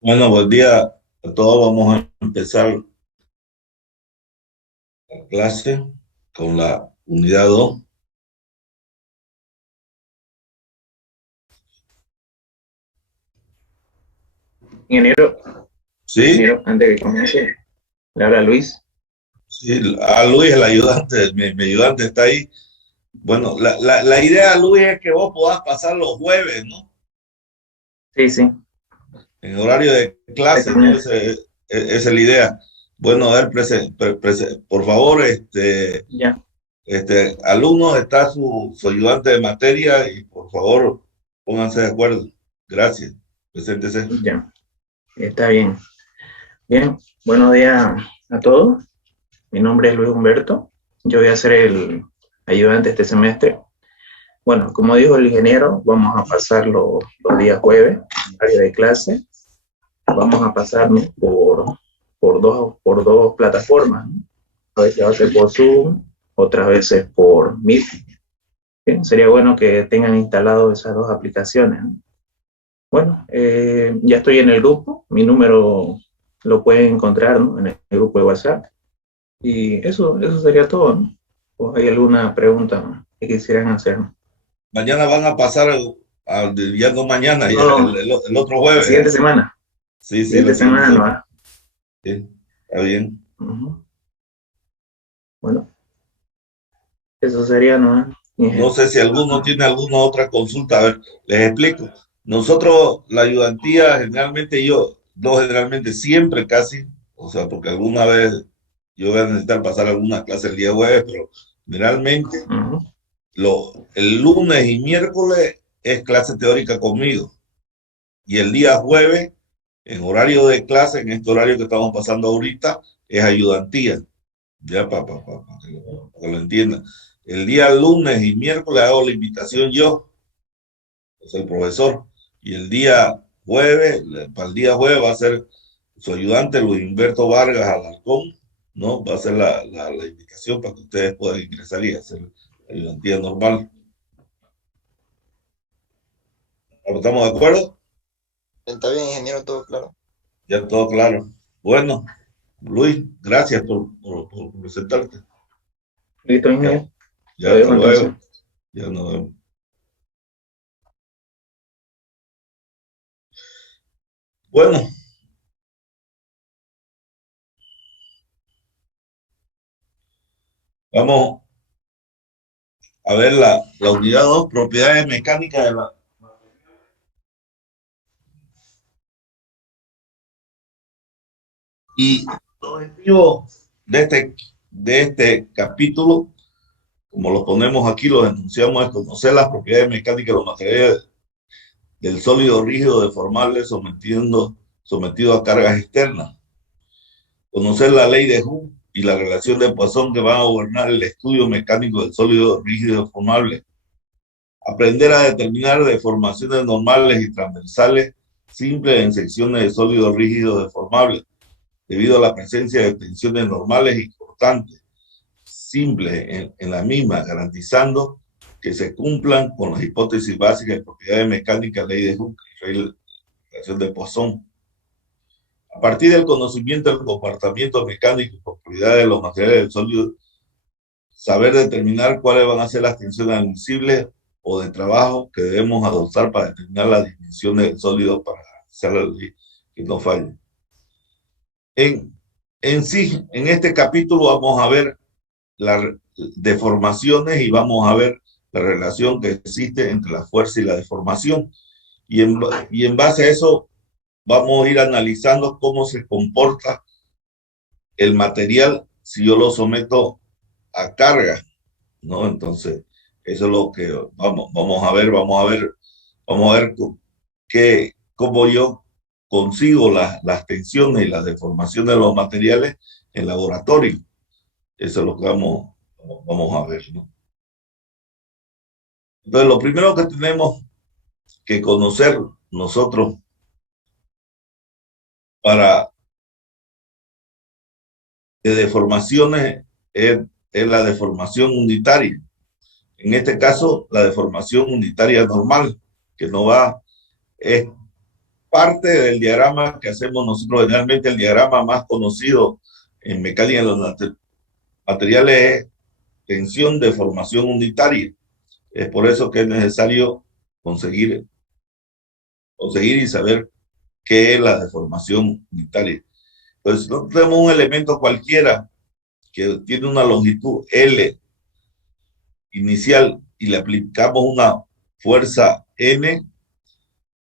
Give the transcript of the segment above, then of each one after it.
Bueno, buen día a todos. Vamos a empezar la clase con la unidad 2. Ingeniero, ¿Sí? ingeniero, antes de que comience, le habla Luis. Sí, a Luis, el ayudante, mi ayudante está ahí. Bueno, la idea, Luis, es que vos podás pasar los jueves, ¿no? Sí, sí, En horario de clase, ¿no? exactamente. Esa es la idea. Bueno, a ver, por favor, Ya, alumnos, está su ayudante de materia y por favor, pónganse de acuerdo. Gracias. Preséntese. ya, está bien. Bien, buenos días a todos. Mi nombre es Luis Humberto. Yo voy a ser el ayudante este semestre. Bueno, como dijo el ingeniero, vamos a pasar los días jueves, área de clase. Vamos a pasar por dos plataformas, ¿no? A veces va a ser por Zoom, otras veces por Meet. Bien, sería bueno que tengan instalado esas dos aplicaciones, ¿no? Bueno, ya estoy en el grupo, mi número lo pueden encontrar, ¿no?, en el grupo de WhatsApp. Y eso sería todo, ¿no? ¿O hay alguna pregunta que quisieran hacer? Mañana van a pasar ya no mañana, ya No, no, el otro la jueves, siguiente ¿eh? semana. Sí, sí, la Siguiente siguiente semana no semana. va. Sí, está bien. Ujú. Bueno, eso sería, ¿no? No sé si alguno tiene alguna otra consulta. A ver, les explico. Nosotros, la ayudantía, generalmente yo, no generalmente, siempre casi, o sea, porque alguna vez yo voy a necesitar pasar alguna clase el día jueves, pero generalmente Ujú. el lunes y miércoles es clase teórica conmigo. Y el día jueves, en horario de clase, en este horario que estamos pasando ahorita, es ayudantía. Ya para que lo entiendan. El día lunes y miércoles hago la invitación yo, es el profesor. Y el día jueves, para el día jueves va a ser su ayudante Luis Humberto Vargas Alarcón, ¿no? Va a ser la invitación para que ustedes puedan ingresar y hacer la ayudantía normal. ¿Estamos de acuerdo? Está bien, ingeniero, todo claro. Ya todo claro. Bueno, Luis, gracias por presentarte. Listo, Ya, ingeniero. ya Lo hasta dejo entonces. luego. Ya nos vemos. Bueno, vamos a ver la unidad 2, propiedades mecánicas de la... Y el objetivo de este capítulo, como lo ponemos aquí, lo enunciamos, es conocer las propiedades mecánicas de los materiales del sólido rígido deformable sometido a cargas externas. Conocer la ley de Hooke y la relación de Poisson que van a gobernar el estudio mecánico del sólido rígido deformable. Aprender a determinar deformaciones normales y transversales simples en secciones de sólido rígido deformable, debido a la presencia de tensiones normales y constantes, simples en la misma, garantizando que se cumplan con las hipótesis básicas de propiedades mecánicas, ley de Hooke y relación de Poisson. A partir del conocimiento del comportamiento mecánico y propiedades de los materiales del sólido, saber determinar cuáles van a ser las tensiones admisibles o de trabajo que debemos adoptar para determinar las dimensiones del sólido para hacer que no falle. En, en sí, en este capítulo vamos a ver las deformaciones y vamos a ver la relación que existe entre la fuerza y la deformación. Y en base a eso vamos a ir analizando cómo se comporta el material si yo lo someto a carga, ¿no? Entonces, eso es lo que vamos a ver cómo yo consigo las tensiones y las deformaciones de los materiales en laboratorio. Eso es lo que vamos a ver, ¿no? Entonces, lo primero que tenemos que conocer nosotros para de deformaciones es la deformación unitaria. En este caso, la deformación unitaria normal, que no va, es parte del diagrama que hacemos nosotros generalmente. El diagrama más conocido en mecánica de los materiales es tensión de formación unitaria. Es por eso que es necesario conseguir y saber qué es la deformación unitaria. Pues no tenemos un elemento cualquiera que tiene una longitud L inicial y le aplicamos una fuerza N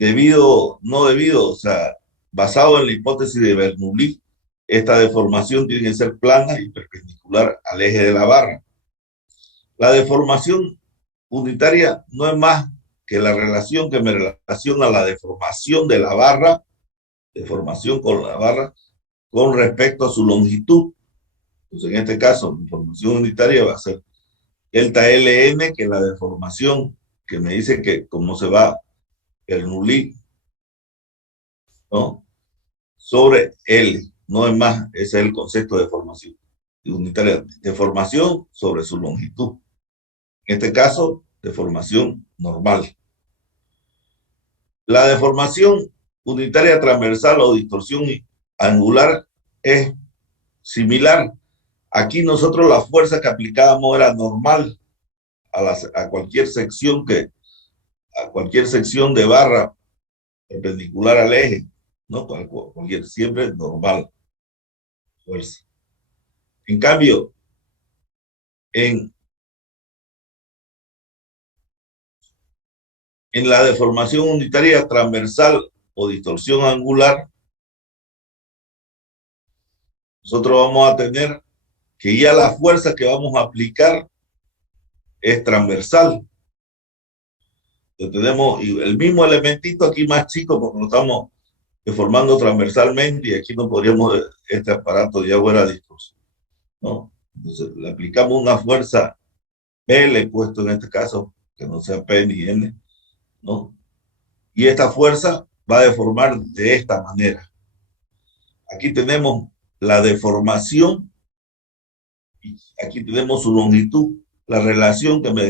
o sea, basado en la hipótesis de Bernoulli, esta deformación tiene que ser plana y perpendicular al eje de la barra. La deformación unitaria no es más que la relación que me relaciona la deformación de la barra, deformación con la barra, con respecto a su longitud. Entonces, en este caso, mi deformación unitaria va a ser delta LN, que es la deformación que me dice que cómo se va Bernoulli, ¿no? Sobre L, no es más, ese es el concepto de deformación unitaria, deformación sobre su longitud. En este caso, deformación normal. La deformación unitaria transversal o distorsión angular es similar. Aquí nosotros la fuerza que aplicábamos era normal a cualquier sección de barra perpendicular al eje, ¿no? Cualquier, siempre normal fuerza. En cambio, en la deformación unitaria transversal o distorsión angular, nosotros vamos a tener que ya la fuerza que vamos a aplicar es transversal. Entonces tenemos el mismo elementito aquí más chico porque lo estamos deformando transversalmente y aquí no podríamos, este aparato ya fuera distorsión, ¿no? Entonces le aplicamos una fuerza P, le he puesto en este caso, que no sea P ni N, ¿no? Y esta fuerza va a deformar de esta manera. Aquí tenemos la deformación y aquí tenemos su longitud. La relación que me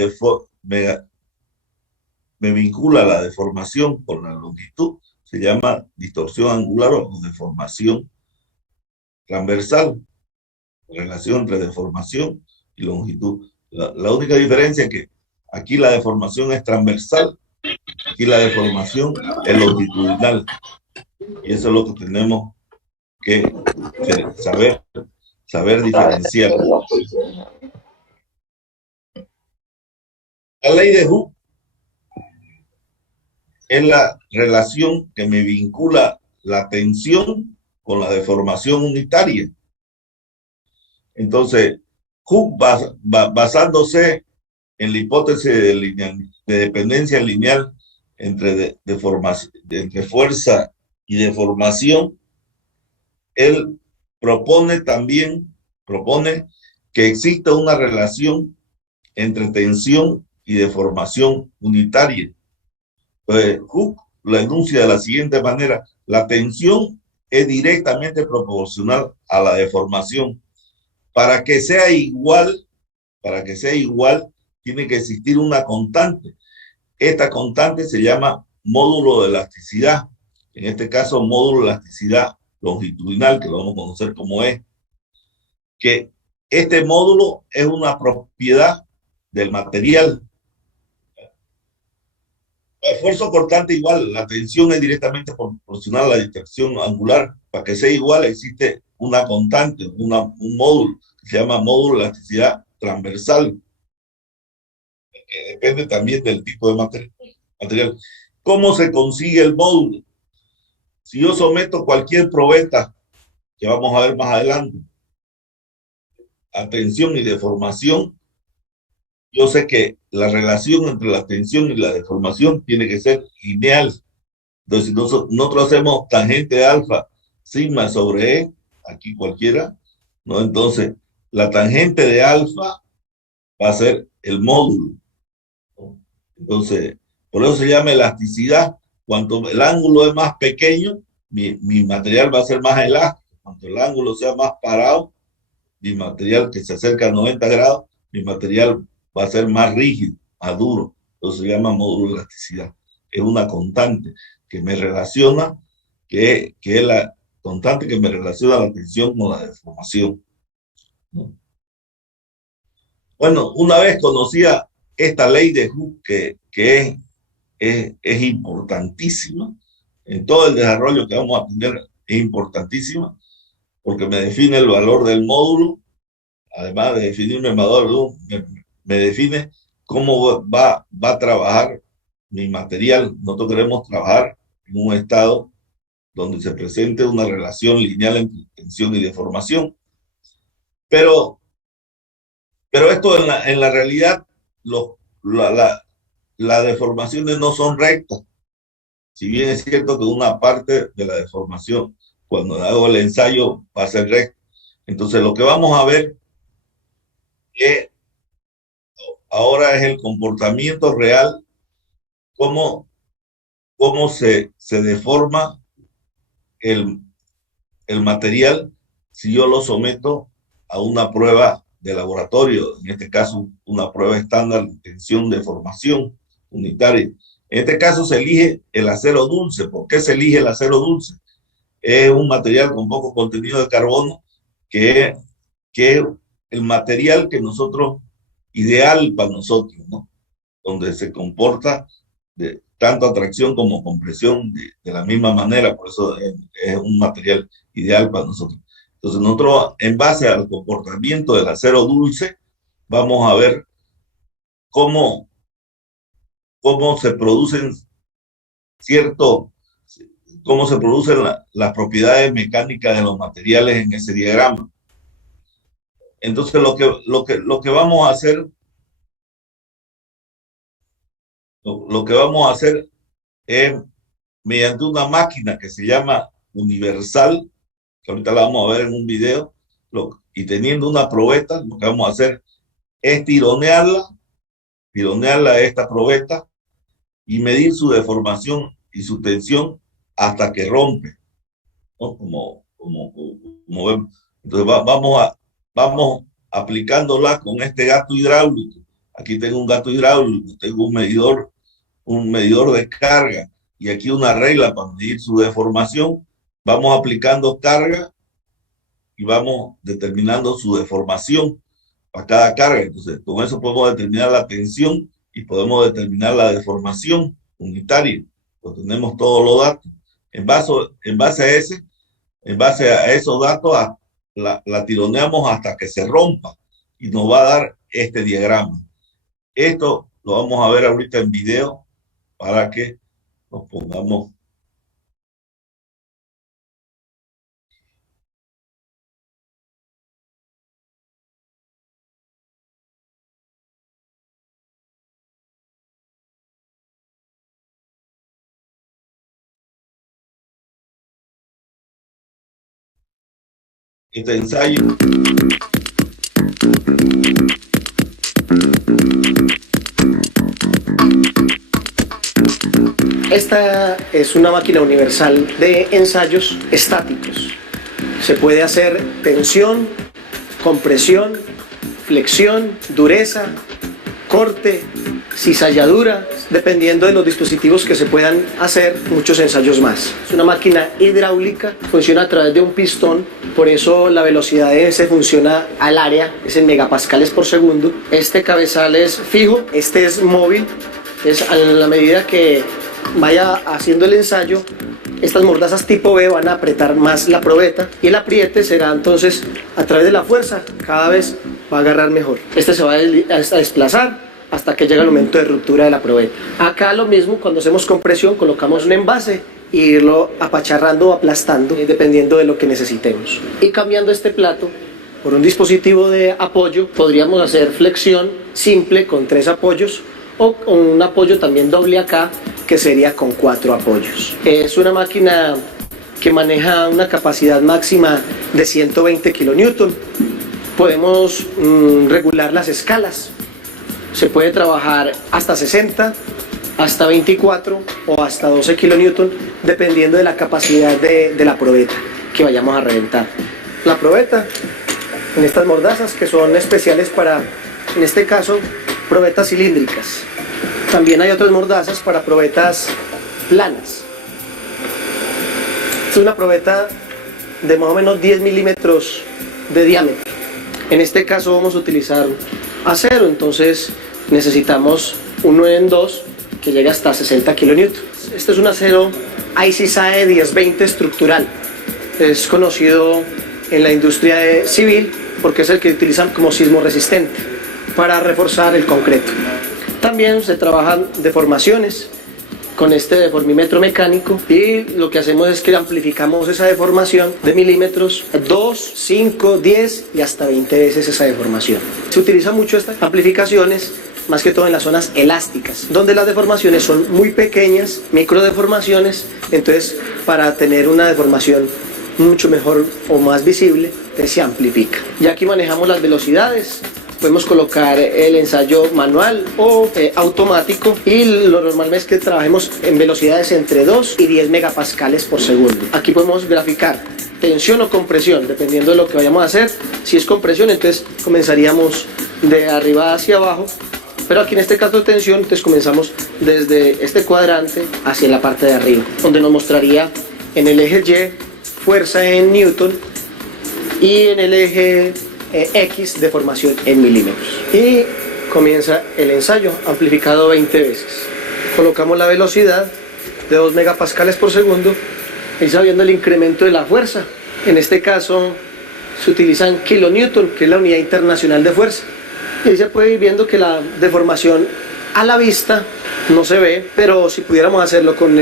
vincula la deformación con la longitud se llama distorsión angular o deformación transversal. Relación entre deformación y longitud. La única diferencia es que aquí la deformación es transversal, aquí la deformación es longitudinal. Y eso es lo que tenemos que saber diferenciar. La ley de Hooke es la relación que me vincula la tensión con la deformación unitaria. Entonces, Hooke, basándose en la hipótesis de dependencia lineal entre fuerza y deformación, él propone que exista una relación entre tensión y deformación unitaria. Pues Hooke la enuncia de la siguiente manera: la tensión es directamente proporcional a la deformación. Para que sea igual, tiene que existir una constante. Esta constante se llama módulo de elasticidad. En este caso, módulo de elasticidad longitudinal, que lo vamos a conocer como es. Que este módulo es una propiedad del material. El esfuerzo cortante igual, la tensión es directamente proporcional a la distorsión angular. Para que sea igual existe una constante, un módulo, que se llama módulo de elasticidad transversal, que depende también del tipo de material. ¿Cómo se consigue el módulo? Si yo someto cualquier probeta, que vamos a ver más adelante, a tensión y deformación, yo sé que la relación entre la tensión y la deformación tiene que ser lineal. Entonces, si nosotros hacemos tangente de alfa, sigma sobre E, aquí cualquiera, ¿no? Entonces, la tangente de alfa va a ser el módulo, ¿no? Entonces, por eso se llama elasticidad. Cuanto el ángulo es más pequeño, mi material va a ser más elástico. Cuanto el ángulo sea más parado, mi material que se acerca a 90 grados, mi material va a ser más rígido, más duro. Entonces se llama módulo de elasticidad. Es una constante que me relaciona que es la constante que me relaciona la tensión con la deformación, ¿no? Bueno, una vez conocía esta ley de Hooke, que es importantísima en todo el desarrollo que vamos a tener, es importantísima porque me define el valor del módulo, además de definirme el valor, me define cómo va a trabajar mi material. Nosotros queremos trabajar en un estado donde se presente una relación lineal entre tensión y deformación. Pero esto en la realidad, las deformaciones no son rectas. Si bien es cierto que una parte de la deformación, cuando hago el ensayo, va a ser recta. Entonces, lo que vamos a ver que ahora es el comportamiento real, cómo se deforma el material si yo lo someto a una prueba de laboratorio, en este caso una prueba estándar de tensión de formación unitaria. En este caso se elige el acero dulce. ¿Por qué se elige el acero dulce? Es un material con poco contenido de carbono, que es el material que nosotros, ideal para nosotros, ¿no? Donde se comporta de tanto atracción como compresión de la misma manera, por eso es un material ideal para nosotros. Entonces nosotros, en base al comportamiento del acero dulce, vamos a ver cómo se producen cómo se producen las propiedades mecánicas de los materiales en ese diagrama. Entonces lo que vamos a hacer, lo que vamos a hacer es, mediante una máquina que se llama universal, que ahorita la vamos a ver en un video, y teniendo una probeta, lo que vamos a hacer es tironearla esta probeta y medir su deformación y su tensión hasta que rompe, ¿no? Como vemos. Entonces vamos aplicándola con este gato hidráulico. Aquí tengo un gato hidráulico, tengo un medidor de carga y aquí una regla para medir su deformación. Vamos aplicando carga y vamos determinando su deformación para cada carga. Entonces, con eso podemos determinar la tensión y podemos determinar la deformación unitaria. Pues tenemos todos los datos. En base a esos datos, la tironeamos hasta que se rompa y nos va a dar este diagrama. Esto lo vamos a ver ahorita en video para que nos pongamos. Este ensayo. Esta es una máquina universal de ensayos estáticos. Se puede hacer tensión, compresión, flexión, dureza, corte, cizalladura, dependiendo de los dispositivos que se puedan hacer, muchos ensayos más. Es una máquina hidráulica, funciona a través de un pistón, por eso la velocidad de ese funciona al área, es en megapascales por segundo. Este cabezal es fijo, este es móvil, es a la medida que vaya haciendo el ensayo, estas mordazas tipo B van a apretar más la probeta y el apriete será entonces a través de la fuerza, cada vez va a agarrar mejor. Este se va a desplazar hasta que llega el momento de ruptura de la probeta. Acá lo mismo, cuando hacemos compresión colocamos un envase e irlo apacharrando o aplastando dependiendo de lo que necesitemos. Y cambiando este plato por un dispositivo de apoyo, podríamos hacer flexión simple con 3 apoyos o con un apoyo también doble acá, que sería con 4 apoyos. Es una máquina que maneja una capacidad máxima de 120 kilonewton. Podemos regular las escalas. Se puede trabajar hasta 60, hasta 24 o hasta 12 kilonewton, dependiendo de la capacidad de la probeta que vayamos a reventar. La probeta en estas mordazas, que son especiales para, en este caso, probetas cilíndricas. También hay otras mordazas para probetas planas. es una probeta de más o menos 10 milímetros de diámetro. En este caso vamos a utilizar acero, entonces necesitamos un 9 en 2 que llega hasta 60 kilonewtons. Este es un acero ICSAE 1020 estructural. Es conocido en la industria civil porque es el que utilizan como sismo resistente para reforzar el concreto. También se trabajan deformaciones con este deformímetro mecánico y lo que hacemos es que amplificamos esa deformación de milímetros 2, 5, 10 y hasta 20 veces esa deformación. Se utiliza mucho estas amplificaciones más que todo en las zonas elásticas, donde las deformaciones son muy pequeñas, microdeformaciones, entonces para tener una deformación mucho mejor o más visible, se amplifica. Ya aquí manejamos las velocidades, podemos colocar el ensayo manual o automático y lo normal es que trabajemos en velocidades entre 2 y 10 megapascales por segundo. Aquí podemos graficar tensión o compresión, dependiendo de lo que vayamos a hacer. Si es compresión, entonces comenzaríamos de arriba hacia abajo, pero aquí en este caso de tensión, entonces comenzamos desde este cuadrante hacia la parte de arriba, donde nos mostraría en el eje Y fuerza en newton y en el eje X deformación en milímetros. Y comienza el ensayo amplificado 20 veces. Colocamos la velocidad de 2 megapascales por segundo y sabiendo el incremento de la fuerza. En este caso se utilizan kilonewton, que es la unidad internacional de fuerza. Y ahí se puede ir viendo que la deformación a la vista no se ve, pero si pudiéramos hacerlo con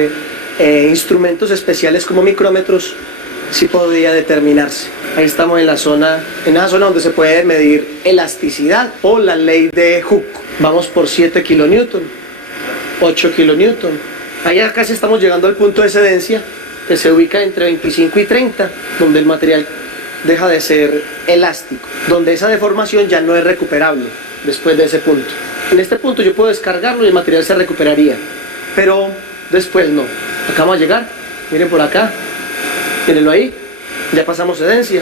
instrumentos especiales como micrómetros, sí podría determinarse. Ahí estamos en esa zona donde se puede medir elasticidad o la ley de Hooke. Vamos por 7 kilonewton, 8 kilonewton. Allá casi estamos llegando al punto de excedencia, que se ubica entre 25 y 30, donde el material deja de ser elástico, donde esa deformación ya no es recuperable después de ese punto. En este punto yo puedo descargarlo y el material se recuperaría, pero después no. Acá vamos a llegar, miren por acá, mírenlo ahí, ya pasamos excedencia,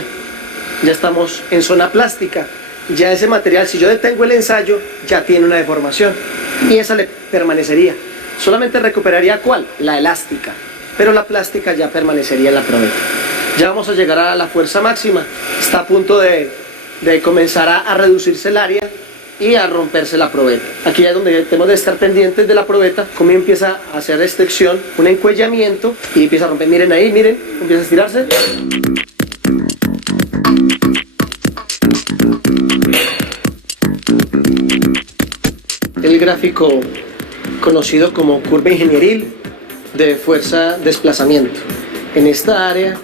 ya estamos en zona plástica, ya ese material, si yo detengo el ensayo, ya tiene una deformación y esa le permanecería. Solamente recuperaría ¿cuál? La elástica, pero la plástica ya permanecería en la probeta. Ya vamos a llegar a la fuerza máxima, está a punto de comenzar a reducirse el área y a romperse la probeta. Aquí es donde tenemos que estar pendientes de la probeta, cómo empieza a hacer restricción, un encuellamiento y empieza a romper. Miren ahí, miren, empieza a estirarse. El gráfico conocido como curva ingenieril de fuerza-desplazamiento. En esta área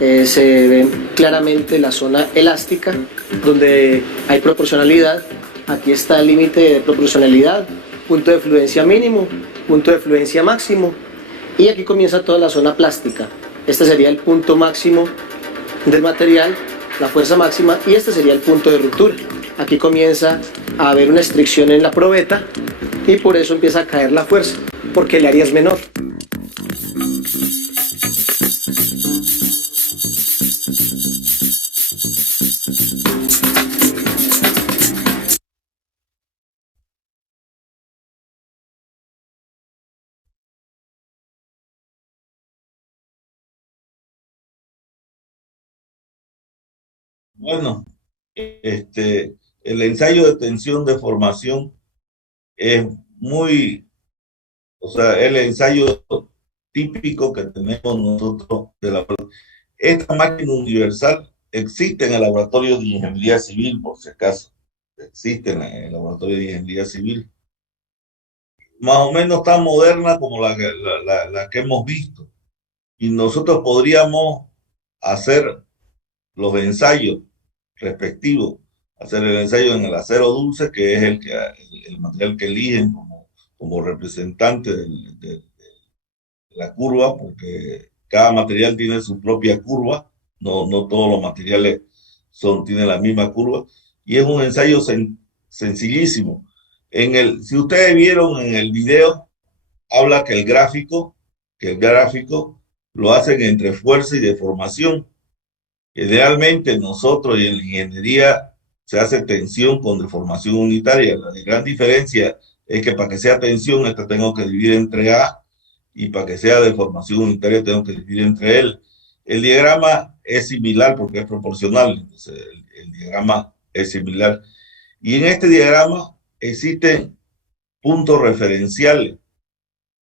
se ve claramente la zona elástica, donde hay proporcionalidad. Aquí está el límite de proporcionalidad, punto de fluencia mínimo, punto de fluencia máximo, y aquí comienza toda la zona plástica. Este sería el punto máximo del material, la fuerza máxima, y este sería el punto de ruptura. Aquí comienza a haber una restricción en la probeta y por eso empieza a caer la fuerza, porque el área es menor. Bueno, el ensayo de tensión de formación es o sea, el ensayo típico que tenemos nosotros esta máquina universal existe en el laboratorio de ingeniería civil, por si acaso, existe en el laboratorio de ingeniería civil. Más o menos tan moderna como la que hemos visto. Y nosotros podríamos hacer los ensayos respectivos, hacer el ensayo en el acero dulce, que es el material que eligen como representante de la curva, porque cada material tiene su propia curva, no todos los materiales tienen la misma curva, y es un ensayo sencillísimo. Si ustedes vieron en el video, habla que el gráfico lo hacen entre fuerza y deformación. Idealmente nosotros y en la ingeniería se hace tensión con deformación unitaria. La gran diferencia es que para que sea tensión, tengo que dividir entre A, y para que sea deformación unitaria tengo que dividir entre L. El diagrama es similar porque es proporcional, entonces el diagrama es similar. Y en este diagrama existen puntos referenciales,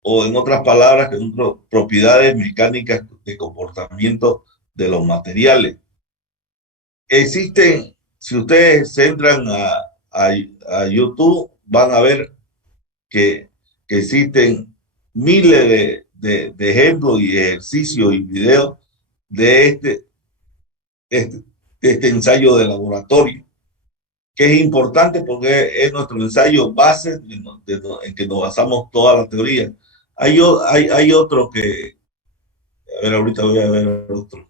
o en otras palabras, que son propiedades mecánicas de comportamiento de los materiales. Existen, si ustedes se entran a YouTube, van a ver que existen miles de ejemplos y ejercicios y videos de este ensayo de laboratorio, que es importante porque es nuestro ensayo base en que nos basamos toda la teoría. Hay otro que, a ver, ahorita voy a ver otro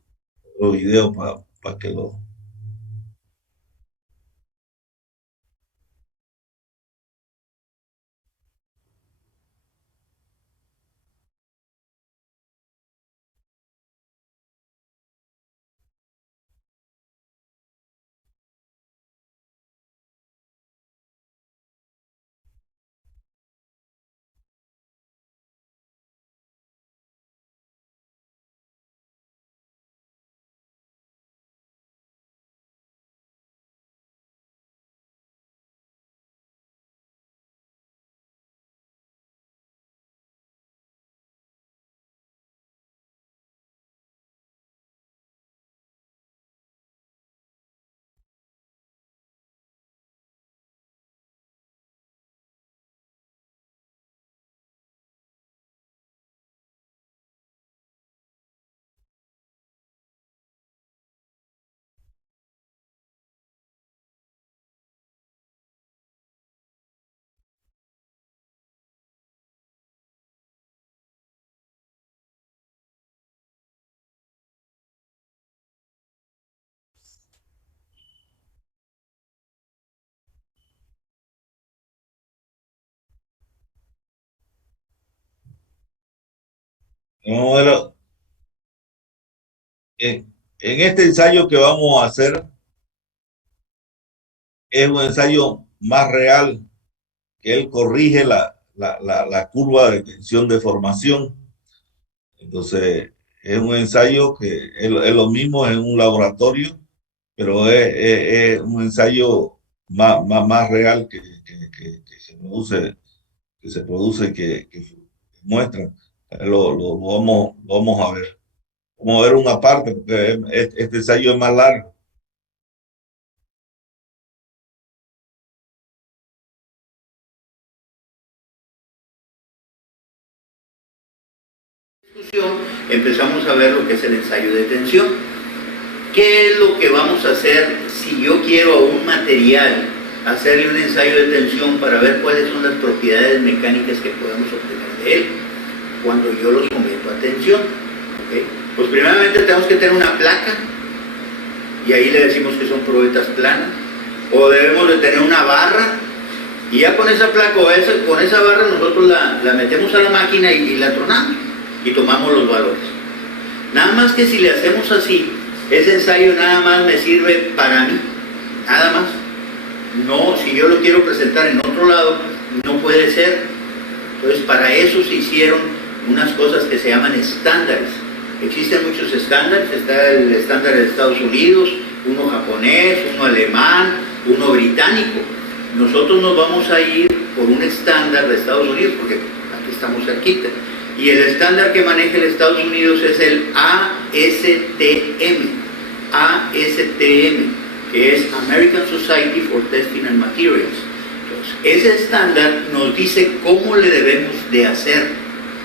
video para que lo... Vamos a ver, en este ensayo que vamos a hacer, es un ensayo más real, que él corrige la curva de tensión de formación. Entonces, es un ensayo que es lo mismo en un laboratorio, pero es un ensayo más real que se produce, que muestra. Lo vamos a ver. Vamos a ver una parte, porque este ensayo es más largo. Empezamos a ver lo que es el ensayo de tensión. ¿Qué es lo que vamos a hacer si yo quiero a un material hacerle un ensayo de tensión para ver cuáles son las propiedades mecánicas que podemos obtener de él cuando yo lo someto a tensión? ¿Okay? Pues primeramente tenemos que tener una placa y ahí le decimos que son probetas planas, o debemos de tener una barra y ya con esa placa o con esa barra nosotros la metemos a la máquina y la tronamos y tomamos los valores. Nada más que si le hacemos así, ese ensayo nada más me sirve para mí, nada más. No, si yo lo quiero presentar en otro lado, no puede ser. Entonces, para eso se hicieron unas cosas que se llaman estándares. Existen muchos estándares, está el estándar de Estados Unidos, uno japonés, uno alemán, uno británico. Nosotros nos vamos a ir por un estándar de Estados Unidos, porque aquí estamos cerquita. Y el estándar que maneja el Estados Unidos es el ASTM, que es American Society for Testing and Materials. Entonces, ese estándar nos dice cómo le debemos de hacer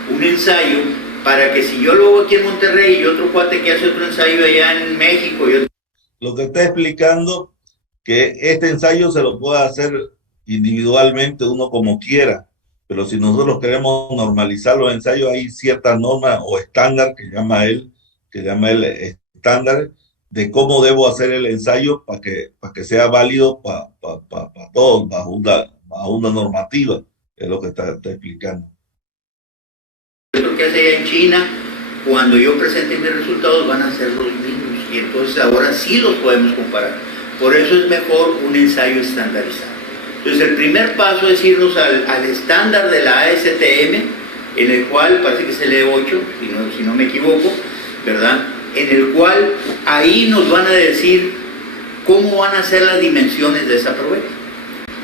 un ensayo para que si yo lo hago aquí en Monterrey y otro cuate que hace otro ensayo allá en México... Lo que está explicando, que este ensayo se lo puede hacer individualmente uno como quiera, pero si nosotros queremos normalizar los ensayos, hay ciertas normas o estándar que llama él estándar de cómo debo hacer el ensayo para que sea válido para todos, bajo una normativa, es lo que está explicando. Lo que hace allá en China, cuando yo presente mis resultados van a ser los mismos, y entonces ahora sí los podemos comparar. Por eso es mejor un ensayo estandarizado. Entonces el primer paso es irnos al estándar de la ASTM, en el cual parece que se lee 8, si no me equivoco, ¿verdad? en el cual ahí nos van a decir cómo van a ser las dimensiones de esa probeta.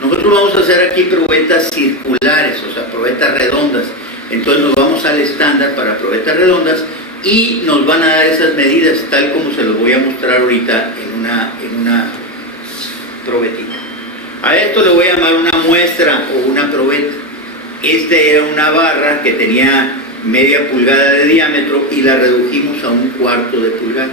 Nosotros vamos a hacer aquí probetas circulares, o sea, probetas redondas. Entonces nos vamos al estándar para probetas redondas y nos van a dar esas medidas tal como se los voy a mostrar ahorita en una probetita. A esto le voy a llamar una muestra o una probeta. Este era una barra que tenía media pulgada de diámetro y la redujimos a 1/4 de pulgada.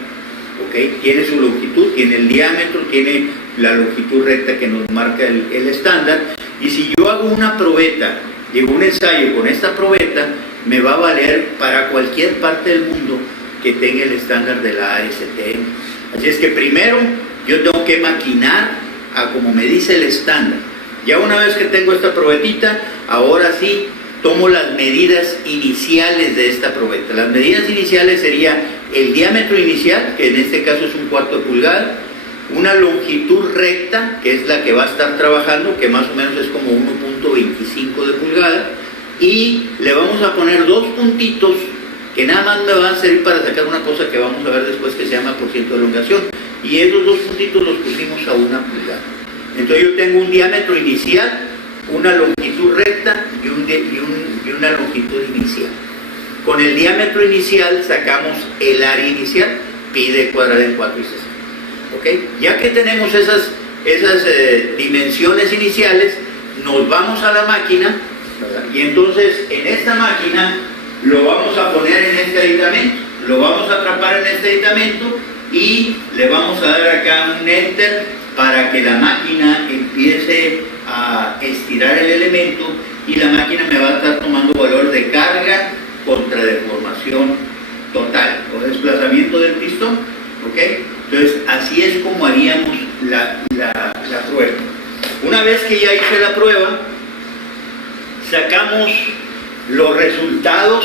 ¿Okay? Tiene su longitud, tiene el diámetro, tiene la longitud recta que nos marca el estándar. Y si yo hago una probeta, digo un ensayo con esta probeta, me va a valer para cualquier parte del mundo que tenga el estándar de la ASTM. Así es que primero yo tengo que maquinar a como me dice el estándar. Ya una vez que tengo esta probetita, ahora sí tomo las medidas iniciales de esta probeta. Las medidas iniciales sería el diámetro inicial, que en este caso es 1/4 de pulgada, una longitud recta, que es la que va a estar trabajando, que más o menos es como 1.25 de pulgada, y le vamos a poner 2 puntitos que nada más me van a servir para sacar una cosa que vamos a ver después que se llama porciento de elongación, y esos 2 puntitos los pusimos a 1 pulgada. Entonces yo tengo un diámetro inicial, una longitud recta y una longitud inicial. Con el diámetro inicial sacamos el área inicial, pi d cuadrada en 4 y 60. ¿Okay? Ya que tenemos esas dimensiones iniciales, nos vamos a la máquina, ¿verdad? Y entonces en esta máquina lo vamos a poner en este aditamento, lo vamos a atrapar en este aditamento y le vamos a dar acá un enter para que la máquina empiece a estirar el elemento y la máquina me va a estar tomando valor de carga contra deformación total o desplazamiento del pistón. ¿Okay? Entonces así es como haríamos la prueba. Una vez que ya hice la prueba, sacamos los resultados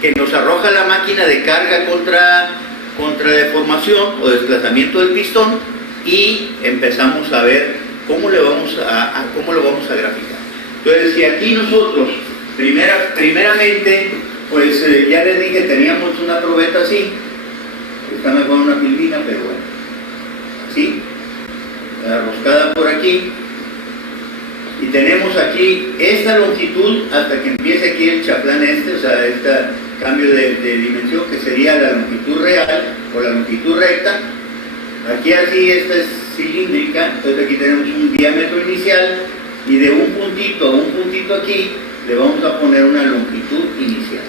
que nos arroja la máquina de carga contra deformación o desplazamiento del pistón y empezamos a ver cómo lo vamos a graficar. Entonces, si aquí nosotros primeramente, pues ya les dije, teníamos una probeta así, está mejor una pilvina, pero bueno, así, arroscada por aquí, y tenemos aquí esta longitud hasta que empiece aquí el chaplán o sea, este cambio de dimensión que sería la longitud real o la longitud recta. Aquí así, esta es cilíndrica, entonces aquí tenemos un diámetro inicial y de un puntito a un puntito aquí le vamos a poner una longitud inicial.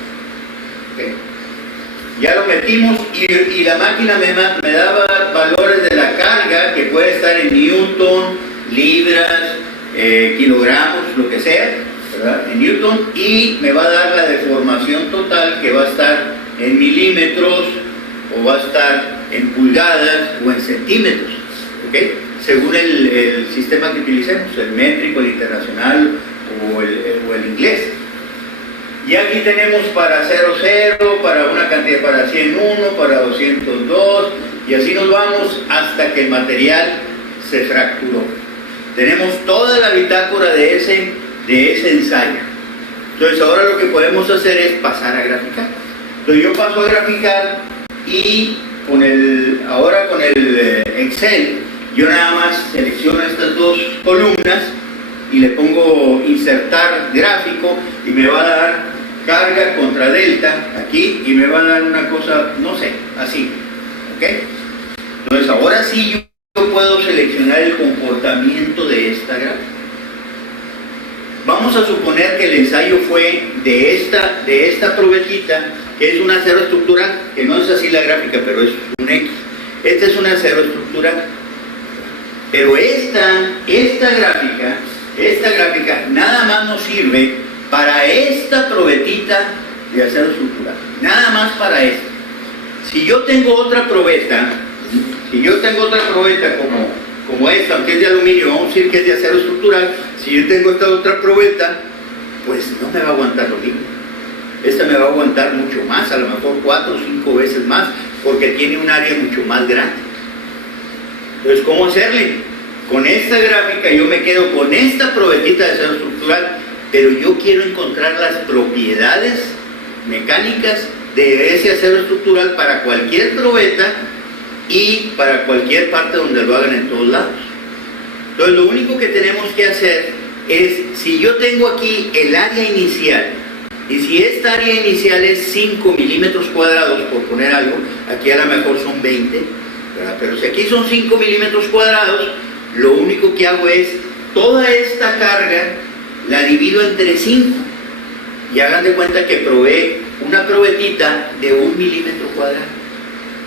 ¿Okay? Ya lo metimos y la máquina me daba valores de la carga que puede estar en newton, libras, kilogramos, lo que sea, ¿verdad? En newton, y me va a dar la deformación total que va a estar en milímetros o va a estar en pulgadas o en centímetros, ¿okay? Según el sistema que utilicemos, el métrico, el internacional o el inglés. Y aquí tenemos para 0,0, para una cantidad, para 101, para 202, y así nos vamos hasta que el material se fracturó. Tenemos toda la bitácora de ese ensayo. Entonces ahora lo que podemos hacer es pasar a graficar. Entonces yo paso a graficar y ahora con el Excel yo nada más selecciono estas 2 columnas y le pongo insertar gráfico y me va a dar carga contra delta aquí y me va a dar una cosa, no sé, así, ¿ok? Entonces ahora sí yo puedo seleccionar el comportamiento de esta gráfica. Vamos a suponer que el ensayo fue de esta probetita, que es un acero estructural, que no es así la gráfica, pero es un X. Este es un acero estructural. Pero esta gráfica nada más nos sirve para esta probetita de acero estructural. Nada más para esto. Si yo tengo otra probeta, como esta, aunque es de aluminio, vamos a decir que es de acero estructural, si yo tengo esta otra probeta, pues no me va a aguantar lo mismo. Esta me va a aguantar mucho más, a lo mejor 4 o 5 veces más, porque tiene un área mucho más grande. Entonces, ¿cómo hacerle? Con esta gráfica yo me quedo con esta probetita de acero estructural, pero yo quiero encontrar las propiedades mecánicas de ese acero estructural para cualquier probeta y para cualquier parte donde lo hagan en todos lados. Entonces lo único que tenemos que hacer es, si yo tengo aquí el área inicial, y si esta área inicial es 5 milímetros cuadrados, por poner algo, aquí a lo mejor son 20, ¿verdad? Pero si aquí son 5 milímetros cuadrados, lo único que hago es, toda esta carga la divido entre 5, y hagan de cuenta que probé una probetita de 1 milímetro cuadrado.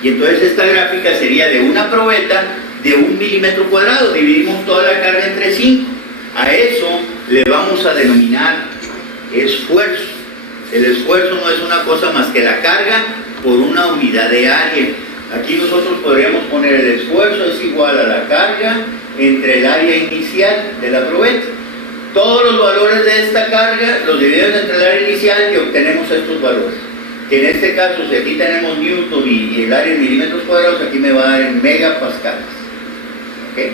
Y entonces esta gráfica sería de una probeta de 1 milímetro cuadrado. Dividimos toda la carga entre 5. A eso le vamos a denominar esfuerzo. El esfuerzo no es una cosa más que la carga por una unidad de área. Aquí nosotros podríamos poner el esfuerzo es igual a la carga entre el área inicial de la probeta. Todos los valores de esta carga los dividimos entre el área inicial y obtenemos estos valores. Que en este caso, si aquí tenemos Newton y el área en milímetros cuadrados, aquí me va a dar en megapascales. ¿Okay?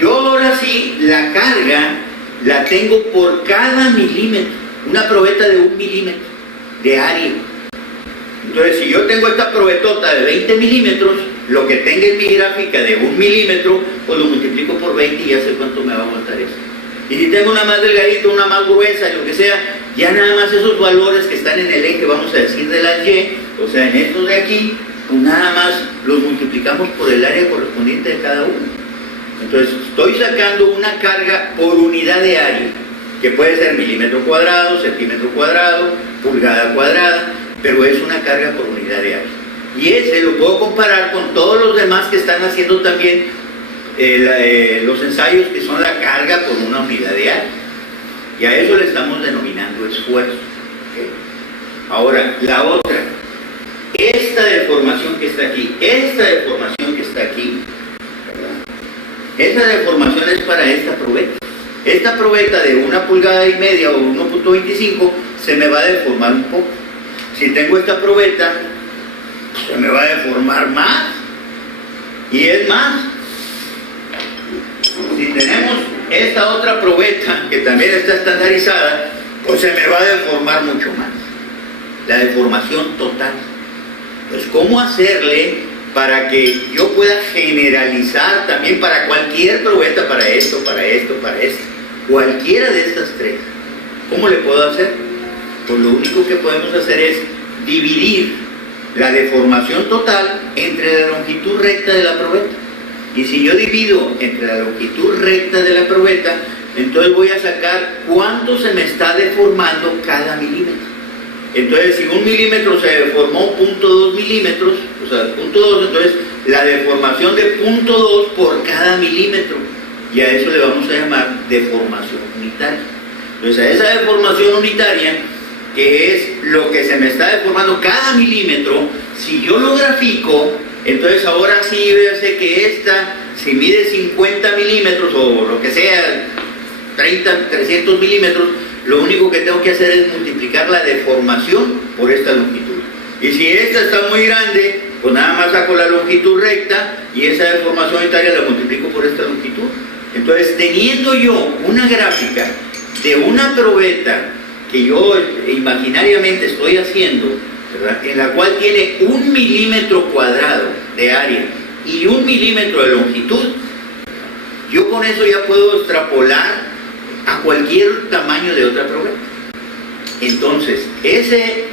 Yo ahora sí, la carga la tengo por cada milímetro. Una probeta de 1 milímetro de área. Entonces, si yo tengo esta probetota de 20 milímetros, lo que tenga en mi gráfica de 1 milímetro, pues lo multiplico por 20 y ya sé cuánto me va a aguantar eso. Y si tengo una más delgadita, una más gruesa, lo que sea, ya nada más esos valores que están en el eje, vamos a decir de la Y, o sea, en estos de aquí, pues nada más los multiplicamos por el área correspondiente de cada uno. Entonces, estoy sacando una carga por unidad de área, que puede ser milímetro cuadrado, centímetro cuadrado, pulgada cuadrada, pero es una carga por unidad de área. Y ese lo puedo comparar con todos los demás que están haciendo también los ensayos, que son la carga por una unidad de área. Y a eso le estamos denominando esfuerzo. ¿Okay? Ahora, la otra, esta deformación que está aquí, ¿verdad? Esa deformación es para esta probeta. Esta probeta de 1,5 pulgadas o 1.25 se me va a deformar un poco. Si tengo esta probeta, se me va a deformar más. Y es más, si tenemos esta otra probeta que también está estandarizada, pues se me va a deformar mucho más. La deformación total. Pues ¿cómo hacerle para que yo pueda generalizar también para cualquier probeta, para esto, cualquiera de estas tres? ¿Cómo le puedo hacer? Pues lo único que podemos hacer es dividir la deformación total entre la longitud recta de la probeta. Y si yo divido entre la longitud recta de la probeta, entonces voy a sacar cuánto se me está deformando cada milímetro. Entonces, si 1 milímetro se deformó 0.2 milímetros, o sea, 0.2, entonces la deformación de 0.2 por cada milímetro. Y a eso le vamos a llamar deformación unitaria. Entonces, a esa deformación unitaria, que es lo que se me está deformando cada milímetro, si yo lo grafico, entonces ahora sí yo ya sé que esta, si mide 50 milímetros o lo que sea, 300 milímetros, lo único que tengo que hacer es multiplicar la deformación por esta longitud. Y si esta está muy grande, pues nada más saco la longitud recta y esa deformación unitaria la multiplico por esta longitud. Entonces, teniendo yo una gráfica de una probeta que yo imaginariamente estoy haciendo, ¿verdad?, en la cual tiene 1 milímetro cuadrado de área y 1 milímetro de longitud, yo con eso ya puedo extrapolar a cualquier tamaño de otra probeta. Entonces, ese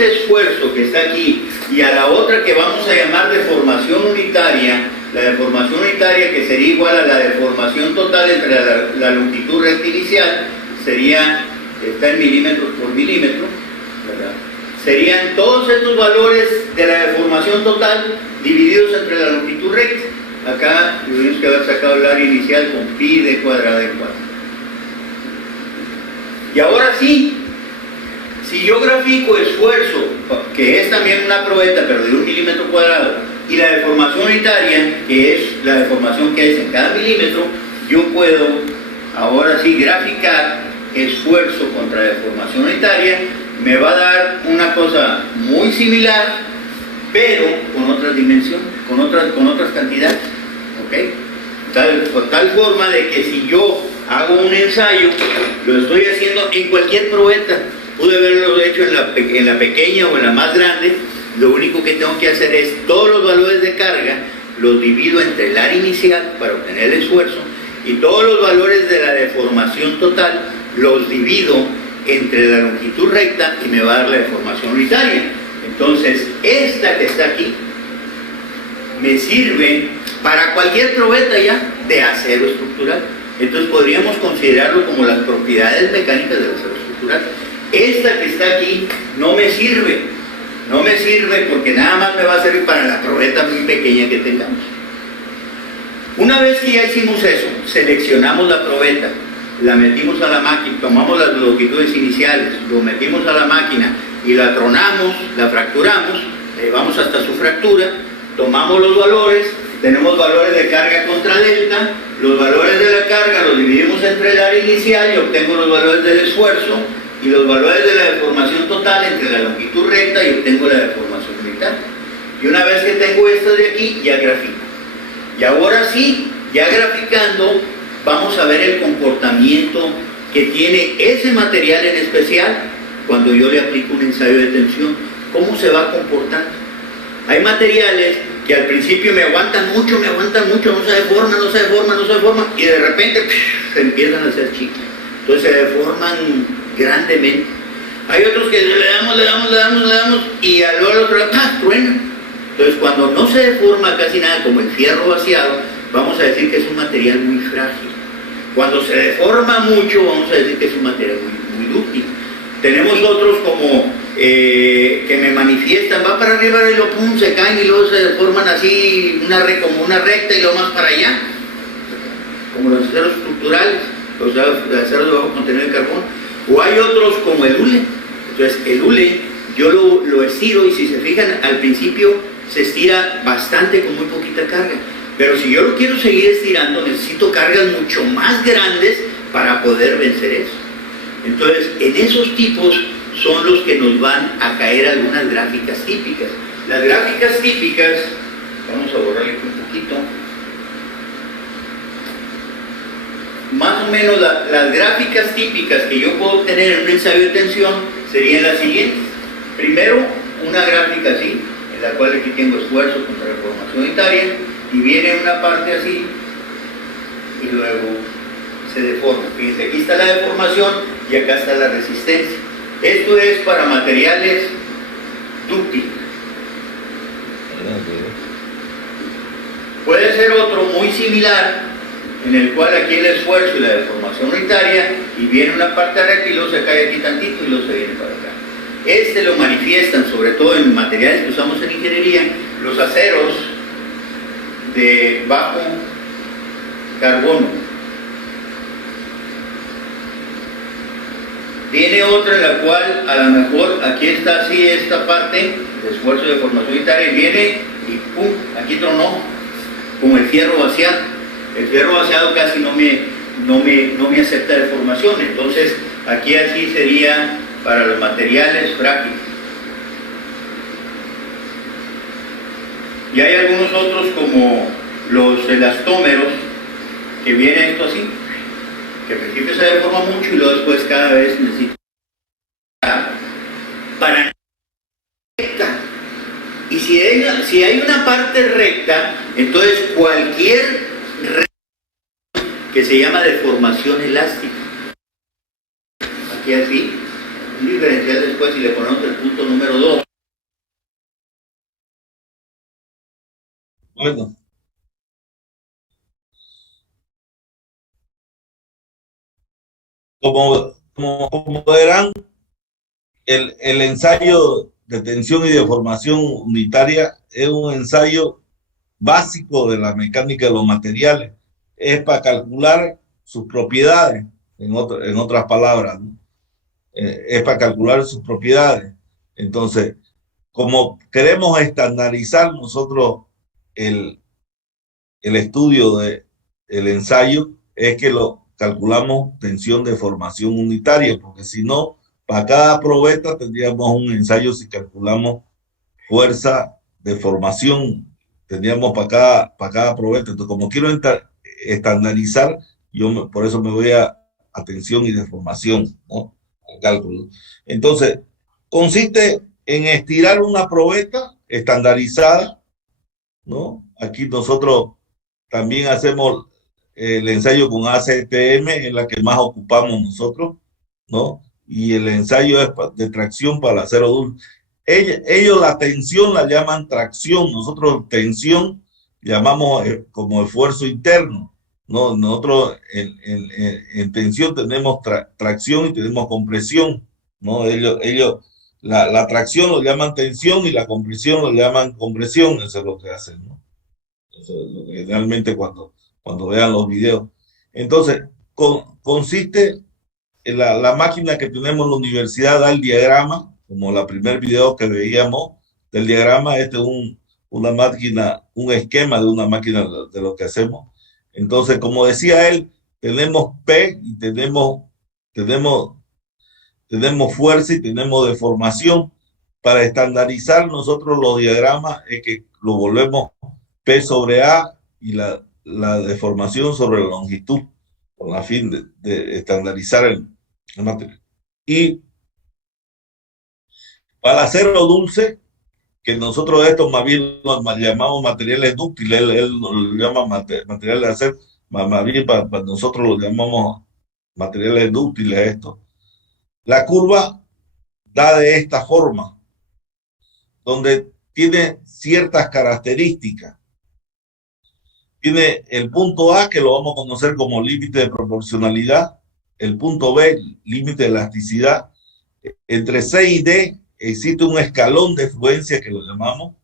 esfuerzo que está aquí y a la otra que vamos a llamar deformación unitaria, la deformación unitaria que sería igual a la deformación total entre la longitud recta inicial, está en milímetros por milímetro, ¿verdad? Serían todos estos valores de la deformación total divididos entre la longitud recta. Acá tuvimos que haber sacado el área inicial con pi de cuadrada en 4. Y ahora sí, si yo grafico esfuerzo, que es también una probeta, pero de 1 milímetro cuadrado, y la deformación unitaria, que es la deformación que es en cada milímetro, yo puedo ahora sí graficar esfuerzo contra deformación unitaria. Me va a dar una cosa muy similar, pero con otras dimensiones, con otras cantidades, ¿ok? Tal forma de que si yo hago un ensayo, lo estoy haciendo en cualquier probeta, Pude haberlo hecho en la pequeña o en la más grande. Lo único que tengo que hacer es todos los valores de carga los divido entre el área inicial para obtener el esfuerzo y todos los valores de la deformación total los divido entre la longitud recta y me va a dar la deformación unitaria. Entonces, esta que está aquí me sirve para cualquier probeta ya de acero estructural. Entonces podríamos considerarlo como las propiedades mecánicas del acero estructural. Esta que está aquí no me sirve porque nada más me va a servir para la probeta muy pequeña que tengamos. Una vez que ya hicimos eso, seleccionamos la probeta, la metimos a la máquina, tomamos las longitudes iniciales, lo metimos a la máquina y la tronamos, la fracturamos, vamos hasta su fractura, tomamos los valores, tenemos valores de carga contra delta, los valores de la carga los dividimos entre el área inicial y obtengo los valores del esfuerzo y los valores de la deformación total entre la longitud recta y obtengo la deformación unitaria. Y una vez que tengo esto de aquí, ya grafico. Y ahora sí, ya graficando, vamos a ver el comportamiento que tiene ese material en especial cuando yo le aplico un ensayo de tensión. ¿Cómo se va comportando? Hay materiales que al principio me aguantan mucho, no se deforman, y de repente se empiezan a hacer chicos. Entonces se deforman grandemente. Hay otros que le damos y al otro truena. Entonces cuando no se deforma casi nada, como el fierro vaciado, vamos a decir que es un material muy frágil. Cuando se deforma mucho, vamos a decir que es un material muy dúctil. Tenemos otros como que me manifiestan, va para arriba y lo pum, se caen y luego se deforman así, como una recta y luego más para allá, como los aceros estructurales, los aceros de bajo contenido de carbón. O hay otros como el hule. Entonces el hule yo lo estiro y si se fijan al principio se estira bastante con muy poquita carga, pero si yo lo quiero seguir estirando necesito cargas mucho más grandes para poder vencer eso. Entonces en esos tipos son los que nos van a caer algunas gráficas típicas. Las gráficas típicas, vamos a borrarle un poquito, más o menos las gráficas típicas que yo puedo obtener en un ensayo de tensión serían las siguientes. Primero, una gráfica así, en la cual aquí tengo esfuerzo contra deformación unitaria, y viene una parte así, y luego se deforma. Fíjense, aquí está la deformación y acá está la resistencia. Esto es para materiales dúctiles. Puede ser otro muy similar, en el cual aquí el esfuerzo y la deformación unitaria, y viene una parte recta y luego se cae aquí tantito y luego se viene para acá. Este lo manifiestan sobre todo en materiales que usamos en ingeniería, los aceros de bajo carbono. Viene otra en la cual a lo mejor aquí está así esta parte de esfuerzo de deformación unitaria y viene y pum, aquí tronó, como el fierro vaciado. El fierro vaciado casi no me acepta deformación, entonces aquí así sería para los materiales frágiles. Y hay algunos otros como los elastómeros, que viene esto así, que al principio se deforma mucho y luego después cada vez necesita para recta. Y si hay una parte recta, entonces cualquier que se llama deformación elástica. Aquí así, un diferencial después y le ponemos el punto número 2. Bueno. Como verán, el ensayo de tensión y deformación unitaria es un ensayo básico de la mecánica de los materiales. Es para calcular sus propiedades, en otras palabras, ¿no? Es para calcular sus propiedades. Entonces, como queremos estandarizar nosotros el estudio del ensayo, es que lo calculamos tensión de formación unitaria, porque si no, para cada probeta tendríamos un ensayo si calculamos fuerza de formación, tendríamos para cada probeta. Entonces, como quiero estandarizar, por eso me voy a tensión y deformación, ¿no? cálculo. Entonces, consiste en estirar una probeta estandarizada, ¿no? Aquí nosotros también hacemos el ensayo con ACTM, es la que más ocupamos nosotros, ¿no? Y el ensayo es de tracción para acero dulce. Ellos la tensión la llaman tracción, nosotros tensión llamamos como esfuerzo interno, ¿no? Nosotros en tensión tenemos tracción y tenemos compresión, ¿no? La tracción lo llaman tensión y la compresión lo llaman compresión, eso es lo que hacen, ¿no? Eso es lo que realmente cuando vean los videos. Entonces, consiste en la máquina que tenemos en la universidad, da el diagrama, como el primer video que veíamos del diagrama. Este es una máquina, un esquema de una máquina de lo que hacemos. Entonces, como decía él, tenemos P y tenemos fuerza y tenemos deformación. Para estandarizar nosotros los diagramas es que lo volvemos P sobre A y la deformación sobre la longitud, con la fin de estandarizar el material. Y para acero dulce, que nosotros estos más bien los llamamos materiales dúctiles, él lo llama materiales de acero, más bien para nosotros lo llamamos materiales dúctiles esto. La curva da de esta forma, donde tiene ciertas características. Tiene el punto A, que lo vamos a conocer como límite de proporcionalidad, el punto B, límite de elasticidad. Entre C y D existe un escalón de fluencia que lo llamamos.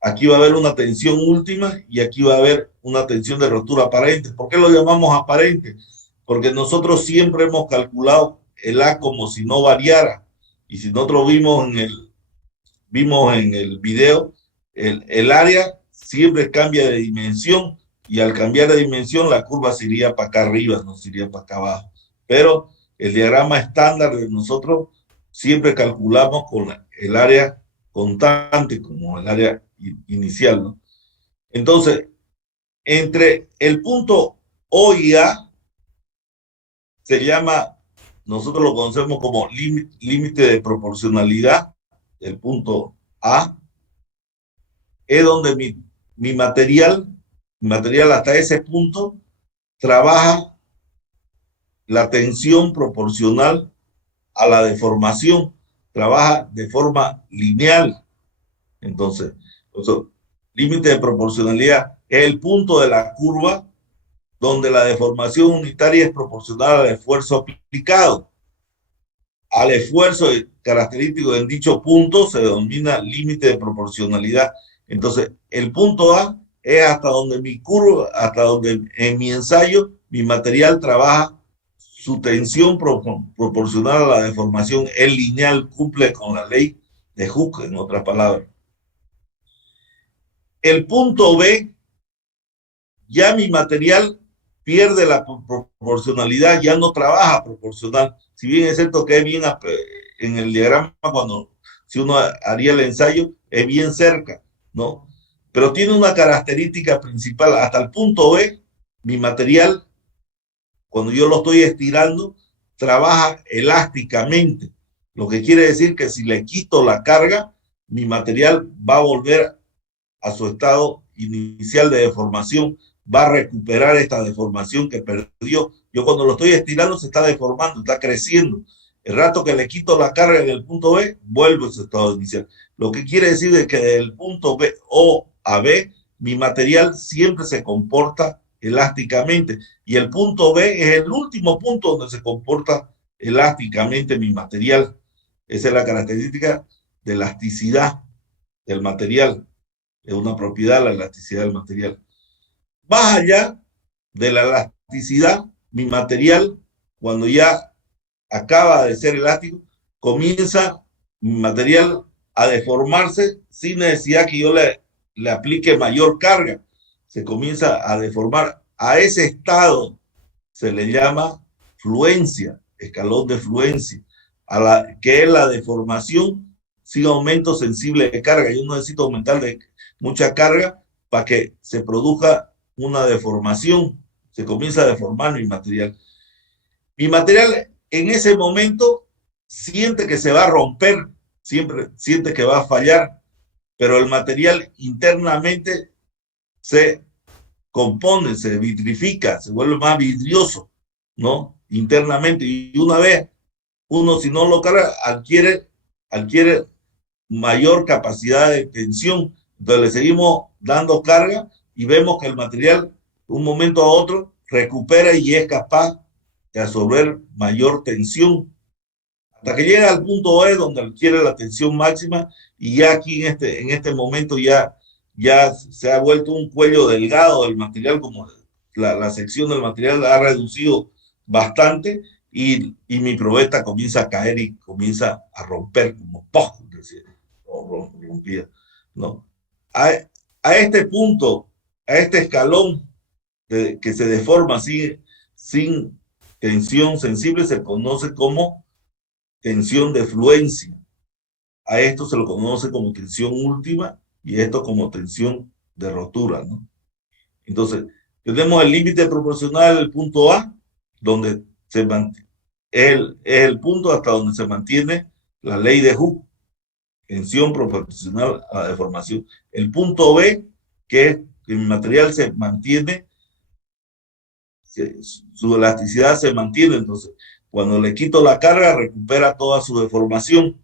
Aquí va a haber una tensión última y aquí va a haber una tensión de rotura aparente. ¿Por qué lo llamamos aparente? Porque nosotros siempre hemos calculado el A como si no variara. Y si nosotros vimos en el video, el área siempre cambia de dimensión, y al cambiar de dimensión la curva se iría para acá arriba, no se iría para acá abajo. Pero el diagrama estándar de nosotros siempre calculamos con el área constante como el área inicial, ¿no? Entonces, entre el punto O y A se llama, nosotros lo conocemos como límite de proporcionalidad. El punto A es donde mi material hasta ese punto trabaja la tensión proporcional a la deformación, trabaja de forma lineal. Entonces, límite de proporcionalidad es el punto de la curva donde la deformación unitaria es proporcional al esfuerzo aplicado. Al esfuerzo característico en dicho punto se denomina límite de proporcionalidad. Entonces, el punto A es hasta donde mi curva, hasta donde en mi ensayo mi material trabaja su tensión proporcional a la deformación, es lineal, cumple con la ley de Hooke, en otras palabras. El punto B, ya mi material pierde la proporcionalidad, ya no trabaja proporcional. Si bien es cierto que es bien en el diagrama, si uno haría el ensayo, es bien cerca, ¿no? Pero tiene una característica principal. Hasta el punto B, mi material, cuando yo lo estoy estirando, trabaja elásticamente. Lo que quiere decir que si le quito la carga, mi material va a volver a su estado inicial de deformación, va a recuperar esta deformación que perdió. Yo cuando lo estoy estirando se está deformando, está creciendo. El rato que le quito la carga en el punto B, vuelve a su estado inicial. Lo que quiere decir es que del punto B O a B, mi material siempre se comporta elásticamente. Y el punto B es el último punto donde se comporta elásticamente mi material. Esa es la característica de elasticidad del material. Es una propiedad la elasticidad del material. Más allá de la elasticidad, mi material, cuando ya acaba de ser elástico, comienza mi material a deformarse sin necesidad que yo le aplique mayor carga. Se comienza a deformar. A ese estado se le llama fluencia, escalón de fluencia, que es la deformación sin aumento sensible de carga. Yo no necesito aumentar mucha carga para que se produzca una deformación. Se comienza a deformar mi material. Mi material en ese momento siente que se va a romper, siempre siente que va a fallar, pero el material internamente se compone, se vitrifica, se vuelve más vidrioso, ¿no? Internamente. Y una vez uno, si no lo carga, adquiere mayor capacidad de tensión. Entonces le seguimos dando carga y vemos que el material, de un momento a otro, recupera y es capaz de absorber mayor tensión hasta que llega al punto E, donde adquiere la tensión máxima, y ya aquí en este momento ya se ha vuelto un cuello delgado del material, como la sección del material ha reducido bastante, y mi probeta comienza a caer y comienza a romper como ¡pum! Rompida, ¿no? A este punto, a este escalón que se deforma así, sin tensión sensible, se conoce como tensión de fluencia. A esto se lo conoce como tensión última y esto como tensión de rotura, ¿no? Entonces, tenemos el límite proporcional, el punto A, donde se mantiene, es el punto hasta donde se mantiene la ley de Hooke, tensión proporcional a la deformación. El punto B, que es que el material se mantiene, su elasticidad se mantiene, entonces cuando le quito la carga recupera toda su deformación.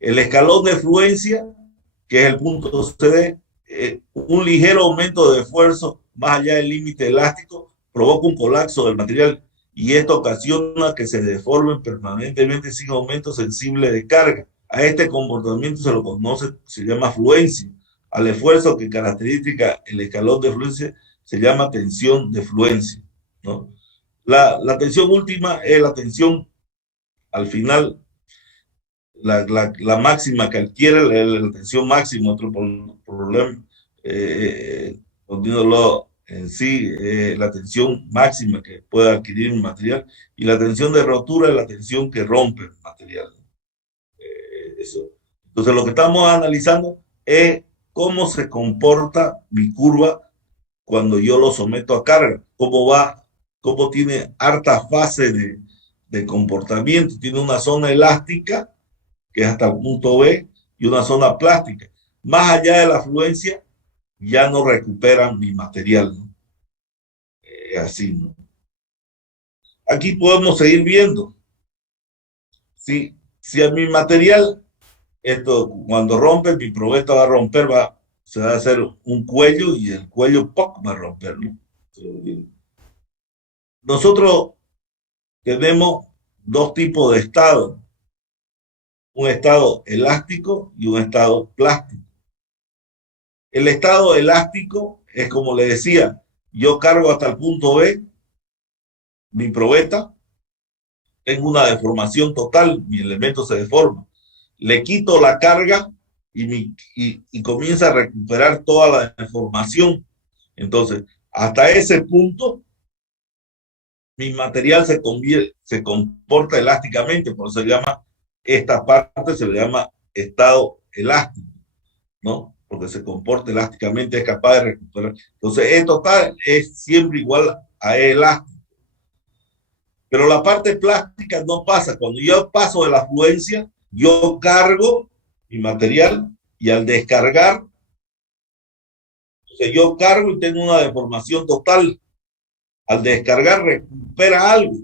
El escalón de fluencia, que es el punto CD, un ligero aumento de esfuerzo más allá del límite elástico provoca un colapso del material y esto ocasiona que se deformen permanentemente sin aumento sensible de carga. A este comportamiento se lo conoce, se llama fluencia. Al esfuerzo que caracteriza el escalón de fluencia se llama tensión de fluencia, ¿no? La tensión última es la tensión al final, la máxima que adquiere, la tensión máxima, otro problema, poniéndolo en sí, la tensión máxima que puede adquirir un material, y la tensión de rotura es la tensión que rompe el material. Eso. Entonces, lo que estamos analizando es cómo se comporta mi curva cuando yo lo someto a carga, cómo tiene harta fase de comportamiento, tiene una zona elástica, que es hasta el punto B, y una zona plástica. Más allá de la fluencia, ya no recuperan mi material, ¿no? Así, ¿no? Aquí podemos seguir viendo. Si a mi material, esto cuando rompe, mi probeta va a romper, se va a hacer un cuello y el cuello ¡poc! Va a romper, ¿no? Nosotros tenemos dos tipos de estado, un estado elástico y un estado plástico. El estado elástico es como le decía, yo cargo hasta el punto B, mi probeta, tengo una deformación total, mi elemento se deforma. Le quito la carga y comienza a recuperar toda la deformación. Entonces, hasta ese punto, mi material se comporta elásticamente, por eso se llama, esta parte se le llama estado elástico, ¿no? Porque se comporta elásticamente, es capaz de recuperar. Entonces, E total es siempre igual a E elástico. Pero la parte plástica no pasa. Cuando yo paso de la fluencia, yo cargo mi material y al descargar, yo cargo y tengo una deformación total. Al descargar recupera algo,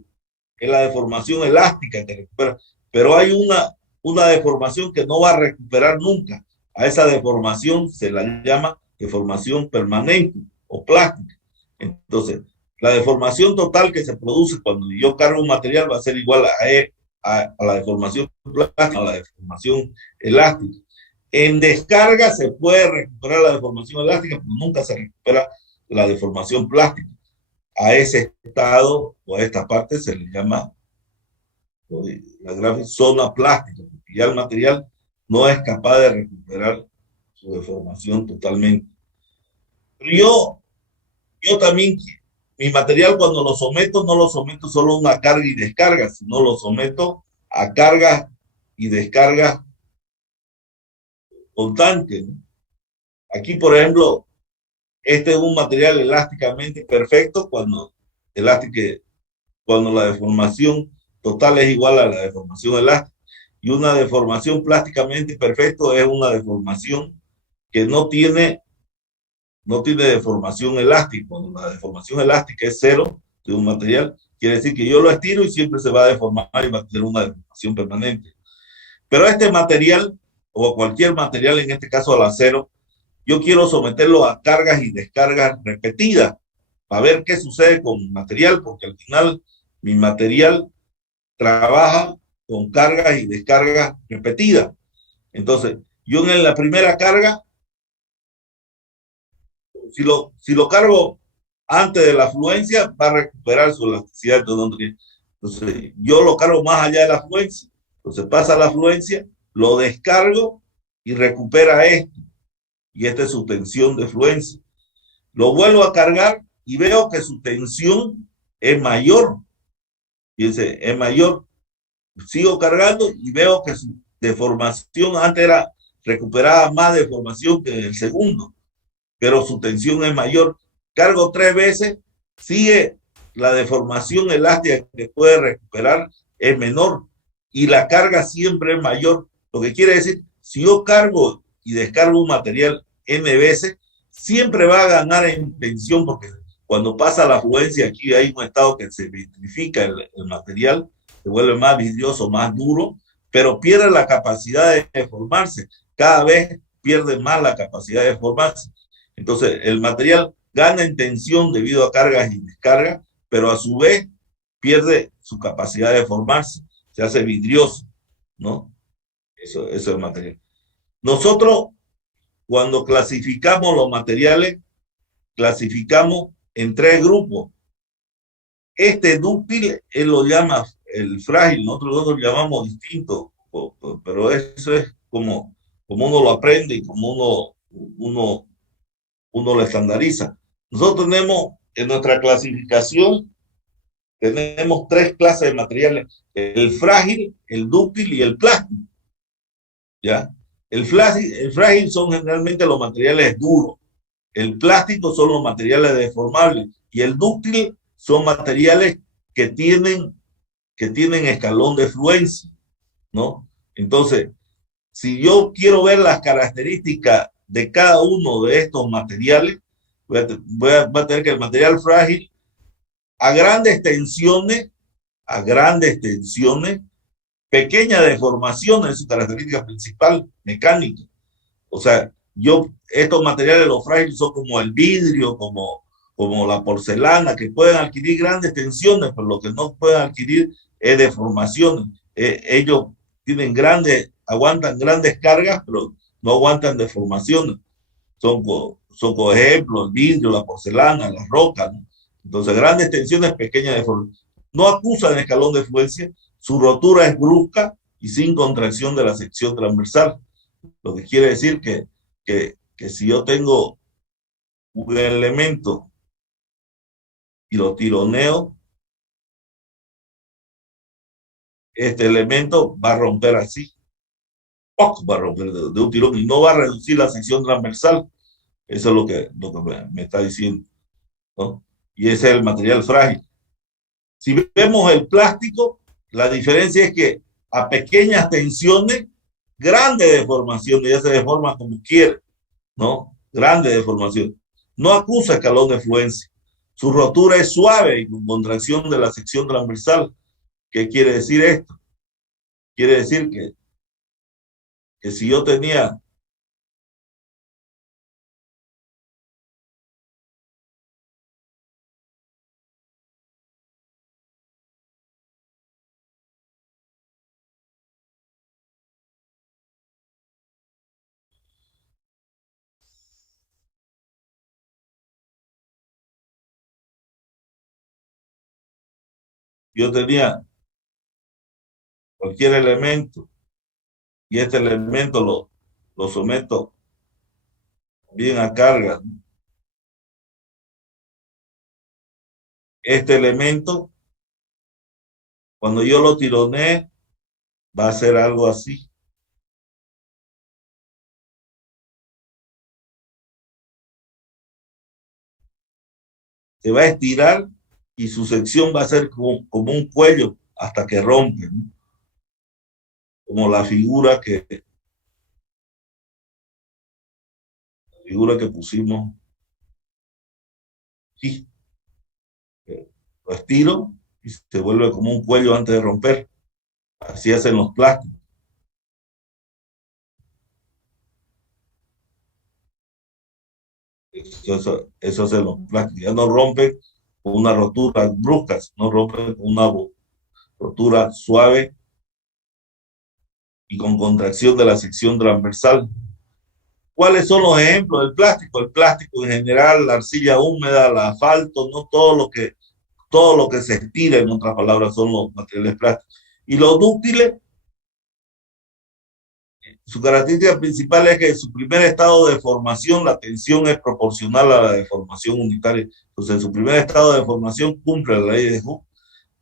que es la deformación elástica que recupera. Pero hay una deformación que no va a recuperar nunca. A esa deformación se la llama deformación permanente o plástica. Entonces, la deformación total que se produce cuando yo cargo un material va a ser igual a la deformación plástica, a la deformación elástica. En descarga se puede recuperar la deformación elástica, pero nunca se recupera la deformación plástica. A ese estado o a esta parte se le llama la gráfica zona plástica, porque ya el material no es capaz de recuperar su deformación totalmente. Pero yo también, mi material cuando lo someto, no lo someto solo a una carga y descarga, sino lo someto a cargas y descargas constantes, ¿no? Aquí, por ejemplo, este es un material elásticamente perfecto cuando la deformación total es igual a la deformación elástica. Y una deformación plásticamente perfecta es una deformación que no tiene deformación elástica. Cuando la deformación elástica es cero de un material, quiere decir que yo lo estiro y siempre se va a deformar y va a tener una deformación permanente. Pero este material, o cualquier material, en este caso al acero, yo quiero someterlo a cargas y descargas repetidas para ver qué sucede con mi material, porque al final mi material trabaja con cargas y descargas repetidas. Entonces, yo en la primera carga, si lo cargo antes de la afluencia, va a recuperar su elasticidad. Entonces, yo lo cargo más allá de la afluencia. Entonces, pasa la afluencia, lo descargo y recupera esto. Y esta es su tensión de fluencia. Lo vuelvo a cargar y veo que su tensión es mayor. Fíjense, es mayor. Sigo cargando y veo que su deformación antes era recuperaba más deformación que en el segundo, pero su tensión es mayor. Cargo 3 veces, sigue la deformación elástica que puede recuperar es menor y la carga siempre es mayor. Lo que quiere decir, si yo cargo y descargo un material N veces, siempre va a ganar en tensión porque cuando pasa la afluencia aquí hay un estado que se vitrifica el material, se vuelve más vidrioso, más duro, pero pierde la capacidad de deformarse. Cada vez pierde más la capacidad de deformarse. Entonces, el material gana en tensión debido a cargas y descargas, pero a su vez pierde su capacidad de deformarse, se hace vidrioso, ¿no? Eso es el material. Nosotros, cuando clasificamos los materiales, clasificamos en 3 grupos. Este dúctil, él lo llama el frágil, nosotros lo llamamos distinto, pero eso es como uno lo aprende y como uno lo estandariza. Nosotros tenemos en nuestra clasificación, tenemos 3 clases de materiales: el frágil, el dúctil y el plástico. ¿Ya? El frágil son generalmente los materiales duros, el plástico son los materiales deformables y el dúctil son materiales que tienen escalón de fluencia, ¿no? Entonces, si yo quiero ver las características de cada uno de estos materiales, voy a tener que el material frágil a grandes tensiones, pequeñas deformaciones es su característica principal, mecánica. O sea, estos materiales, los frágiles, son como el vidrio, como la porcelana, que pueden adquirir grandes tensiones, pero lo que no pueden adquirir es deformaciones. Ellos aguantan grandes cargas, pero no aguantan deformaciones. Son por ejemplo, el vidrio, la porcelana, las rocas, ¿no? Entonces, grandes tensiones, pequeñas deformaciones. No acusan escalón de fluencia, su rotura es brusca y sin contracción de la sección transversal. Lo que quiere decir que si yo tengo un elemento y lo tironeo, este elemento va a romper así. Va a romper de un tirón y no va a reducir la sección transversal. Eso es lo que me está diciendo, ¿no? Y ese es el material frágil. Si vemos el plástico, la diferencia es que a pequeñas tensiones, grandes deformaciones, ya se deforma como quiere, ¿no? Grande deformación. No acusa escalón de fluencia. Su rotura es suave y con contracción de la sección transversal. ¿Qué quiere decir esto? Quiere decir que si yo tenía cualquier elemento y este elemento lo someto bien a carga. Este elemento, cuando yo lo tironee, va a ser algo así. Se va a estirar y su sección va a ser como un cuello hasta que rompe, ¿no? como la figura que pusimos aquí. Lo estiro y se vuelve como un cuello antes de romper. Así hacen los plásticos. Eso hacen los plásticos. Ya no rompen con una rotura brusca, no rompen con una rotura suave y con contracción de la sección transversal. ¿Cuáles son los ejemplos del plástico? El plástico en general, la arcilla húmeda, el asfalto, no todo lo que se estira, en otras palabras, son los materiales plásticos. Y los dúctiles, su característica principal es que en su primer estado de formación la tensión es proporcional a la deformación unitaria. Entonces, en su primer estado de formación cumple la ley de Hooke,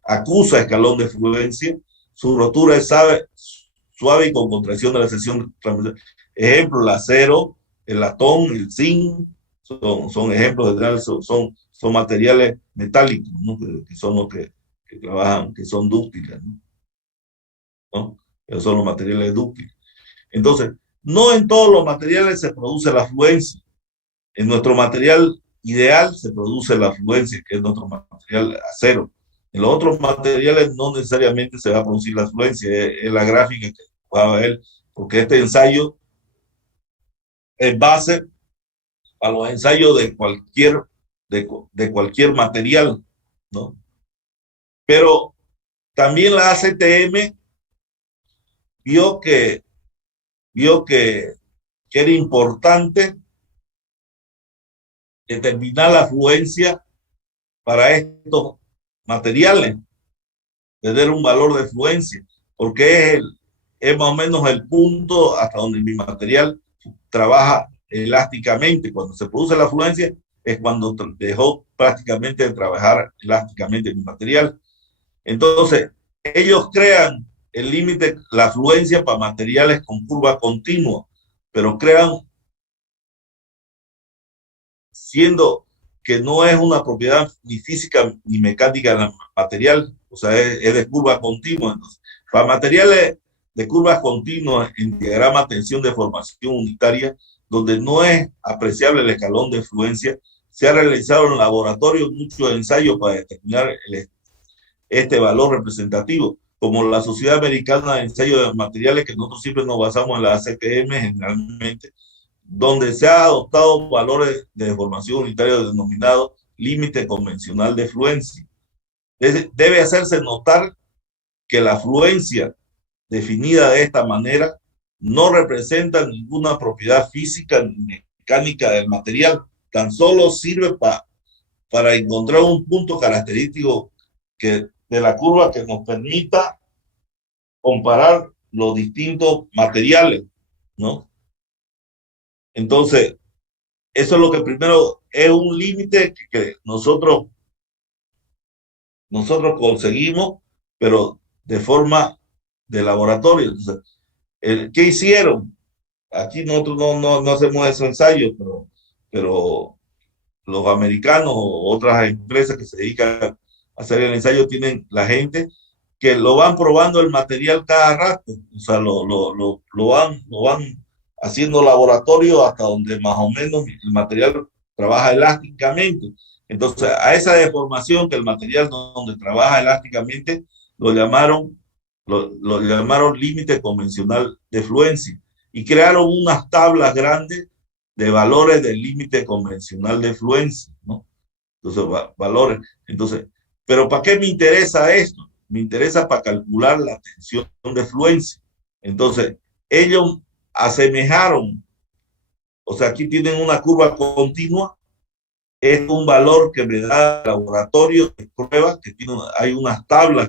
acusa escalón de fluencia, su rotura es suave y con contracción de la sección transversal. Ejemplo, el acero, el latón, el zinc, son ejemplos generales, son materiales metálicos, ¿no? que son los que trabajan, que son dúctiles, ¿no? Esos son los materiales dúctiles. Entonces, no en todos los materiales se produce la fluencia. En nuestro material ideal se produce la fluencia, que es nuestro material acero. En los otros materiales no necesariamente se va a producir la fluencia, es la gráfica que va a ver, porque este ensayo es base a los ensayos de cualquier material, ¿no? Pero también la ACTM vio que era importante determinar la fluencia para estos materiales, tener un valor de fluencia, porque es más o menos el punto hasta donde mi material trabaja elásticamente. Cuando se produce la fluencia es cuando dejó prácticamente de trabajar elásticamente mi material. Entonces, ellos crean el límite, la fluencia para materiales con curva continua, pero crean, siendo que no es una propiedad ni física ni mecánica del material, o sea, es de curva continua. Entonces, para materiales de curvas continuas en diagrama tensión-deformación unitaria, donde no es apreciable el escalón de fluencia, se ha realizado en laboratorio muchos ensayos para determinar este valor representativo, como la Sociedad Americana de Ensayo de Materiales, que nosotros siempre nos basamos en la ACTM generalmente, donde se ha adoptado valores de deformación unitaria denominados límite convencional de fluencia. Debe hacerse notar que la fluencia definida de esta manera no representa ninguna propiedad física ni mecánica del material, tan solo sirve para encontrar un punto característico de la curva que nos permita comparar los distintos materiales, ¿no? Entonces, eso es lo que primero es un límite que nosotros conseguimos, pero de forma de laboratorio. Entonces, ¿qué hicieron? Aquí nosotros no hacemos esos ensayos, pero los americanos o otras empresas que se dedican a hacer el ensayo tienen la gente que lo van probando el material cada rato, o sea, lo van haciendo laboratorio hasta donde más o menos el material trabaja elásticamente. Entonces, a esa deformación que el material donde trabaja elásticamente lo llamaron límite convencional de fluencia y crearon unas tablas grandes de valores del límite convencional de fluencia, ¿no? Entonces, valores. Entonces, ¿pero para qué me interesa esto? Me interesa para calcular la tensión de fluencia. Entonces, ellos asemejaron, o sea, aquí tienen una curva continua, es un valor que me da el laboratorio de pruebas, que hay unas tablas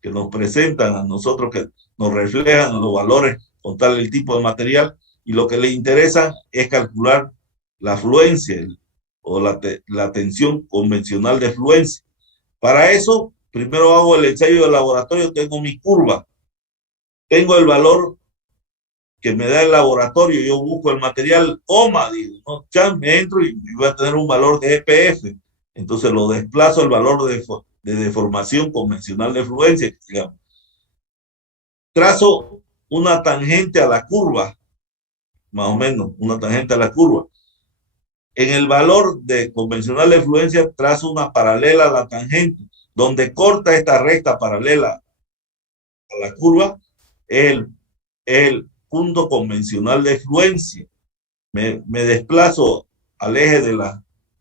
que nos presentan a nosotros, que nos reflejan los valores con tal el tipo de material, y lo que les interesa es calcular la fluencia o la tensión convencional de fluencia. Para eso, primero hago el ensayo de laboratorio, tengo mi curva, tengo el valor que me da el laboratorio, yo busco el material, digo, ¿no? Ya me entro y voy a tener un valor de EPF, entonces lo desplazo el valor de deformación convencional de fluencia, digamos. Trazo una tangente a la curva, más o menos, una tangente a la curva. En el valor de convencional de fluencia trazo una paralela a la tangente, donde corta esta recta paralela a la curva, es el punto convencional de fluencia. Me desplazo al eje de las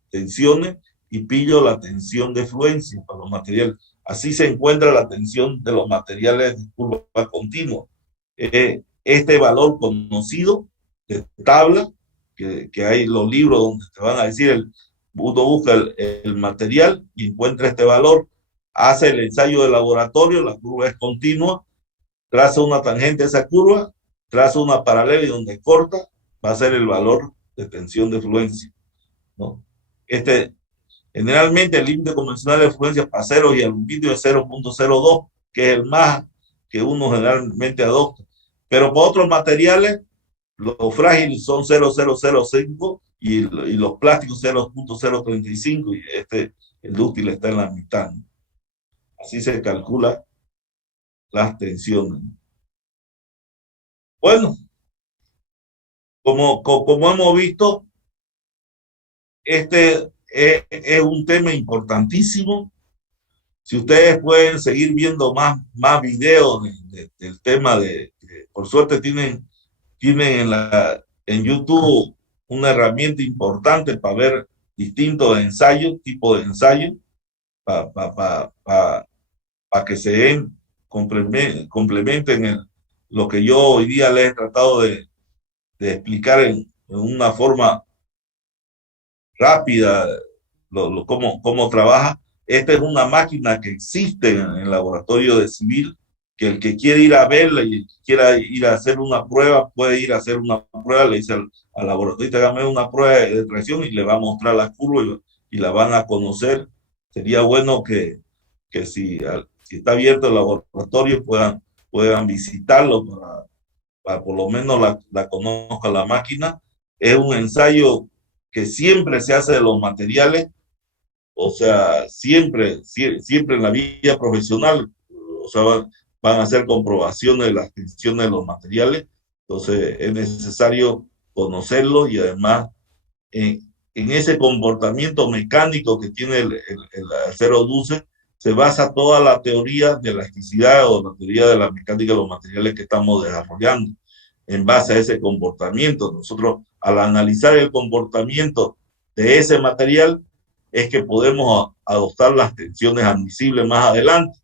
tensiones y pillo la tensión de fluencia para los materiales. Así se encuentra la tensión de los materiales de curva continua. Este valor conocido de tabla, que hay los libros donde te van a decir, uno busca el material y encuentra este valor, hace el ensayo de laboratorio, la curva es continua, traza una tangente a esa curva, traza una paralela y donde corta va a ser el valor de tensión de fluencia, ¿no? Generalmente el límite convencional de fluencia para aceros y aluminio es 0.02, que es el más que uno generalmente adopta. Pero para otros materiales, los frágiles son 0.005 y los plásticos 0.035 y el dúctil está en la mitad, ¿no? Así se calcula las tensiones. Bueno, como hemos visto, este es un tema importantísimo. Si ustedes pueden seguir viendo más videos del tema por suerte tienen en YouTube una herramienta importante para ver distintos ensayos, tipos de ensayos, para que se complementen lo que yo hoy día les he tratado de explicar en una forma rápida, cómo trabaja. Esta es una máquina que existe en el laboratorio de civil, que el que quiere ir a verla y quiera ir a hacer una prueba, puede ir a hacer una prueba, le dice al laboratorista, hágame una prueba de tracción y le va a mostrar las curvas y la van a conocer. Sería bueno que si está abierto el laboratorio puedan visitarlo para por lo menos la conozca la máquina. Es un ensayo que siempre se hace de los materiales, o sea, siempre en la vida profesional, o sea, van a hacer comprobaciones de las tensiones de los materiales, entonces es necesario conocerlo y además en ese comportamiento mecánico que tiene el acero dulce se basa toda la teoría de elasticidad o la teoría de la mecánica de los materiales que estamos desarrollando. En base a ese comportamiento, nosotros al analizar el comportamiento de ese material es que podemos adoptar las tensiones admisibles más adelante.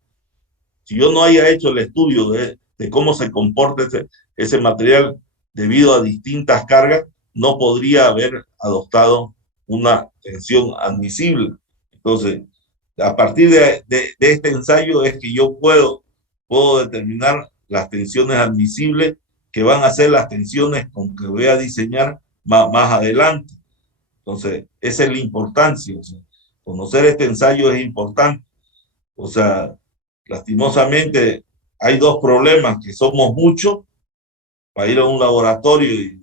Si yo no haya hecho el estudio de cómo se comporta ese material debido a distintas cargas, no podría haber adoptado una tensión admisible. Entonces, a partir de este ensayo es que yo puedo determinar las tensiones admisibles que van a ser las tensiones con que voy a diseñar más adelante. Entonces, esa es la importancia. O sea, conocer este ensayo es importante. O sea, lastimosamente hay dos problemas, que somos muchos para ir a un laboratorio y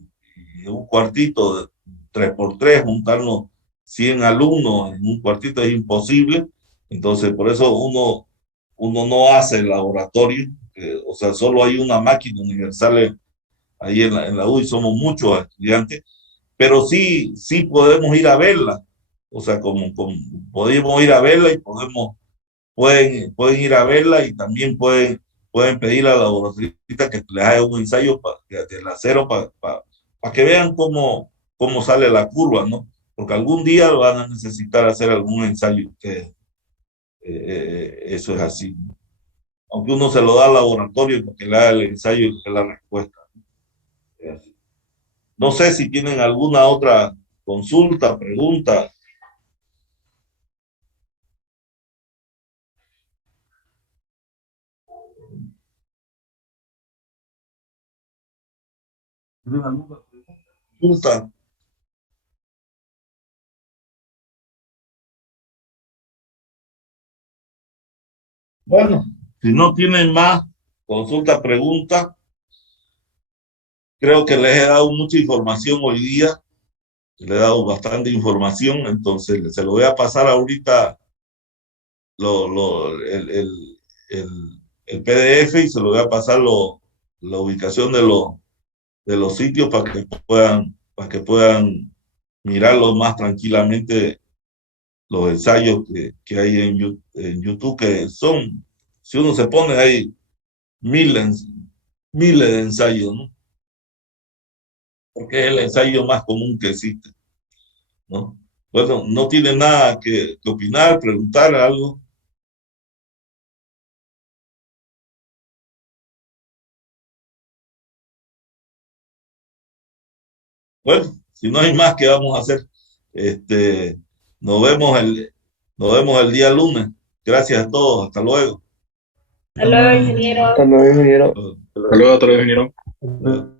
en un cuartito de 3x3 juntarnos 100 alumnos en un cuartito es imposible. Entonces, por eso uno no hace el laboratorio, o sea, solo hay una máquina universal ahí en la UI, somos muchos estudiantes, pero sí podemos ir a verla, o sea, podemos ir a verla y pueden ir a verla y también pueden pedir al laboratorista que les haga un ensayo del acero para que vean cómo sale la curva, ¿no? Porque algún día van a necesitar hacer algún ensayo ustedes. Eso es así, ¿no? Aunque uno se lo da al laboratorio porque le haga el ensayo y le dé la respuesta. No sé si tienen alguna otra consulta, pregunta. ¿Tienen alguna consulta? Bueno, si no tienen más consulta, pregunta, creo que les he dado mucha información hoy día, le he dado bastante información, entonces se lo voy a pasar ahorita el PDF y se lo voy a pasar la ubicación de los sitios para que puedan mirarlo más tranquilamente, los ensayos que hay en YouTube, que son, si uno se pone, hay miles de ensayos, ¿no? Porque es el ensayo más común que existe, ¿no? Bueno, no tiene nada que opinar, preguntar algo. Bueno, si no hay más, ¿qué vamos a hacer? Este, nos vemos el día lunes. Gracias a todos. Hasta luego. Hasta luego, ingeniero. Hasta luego, ingeniero. Hasta Hasta luego, ingeniero. luego.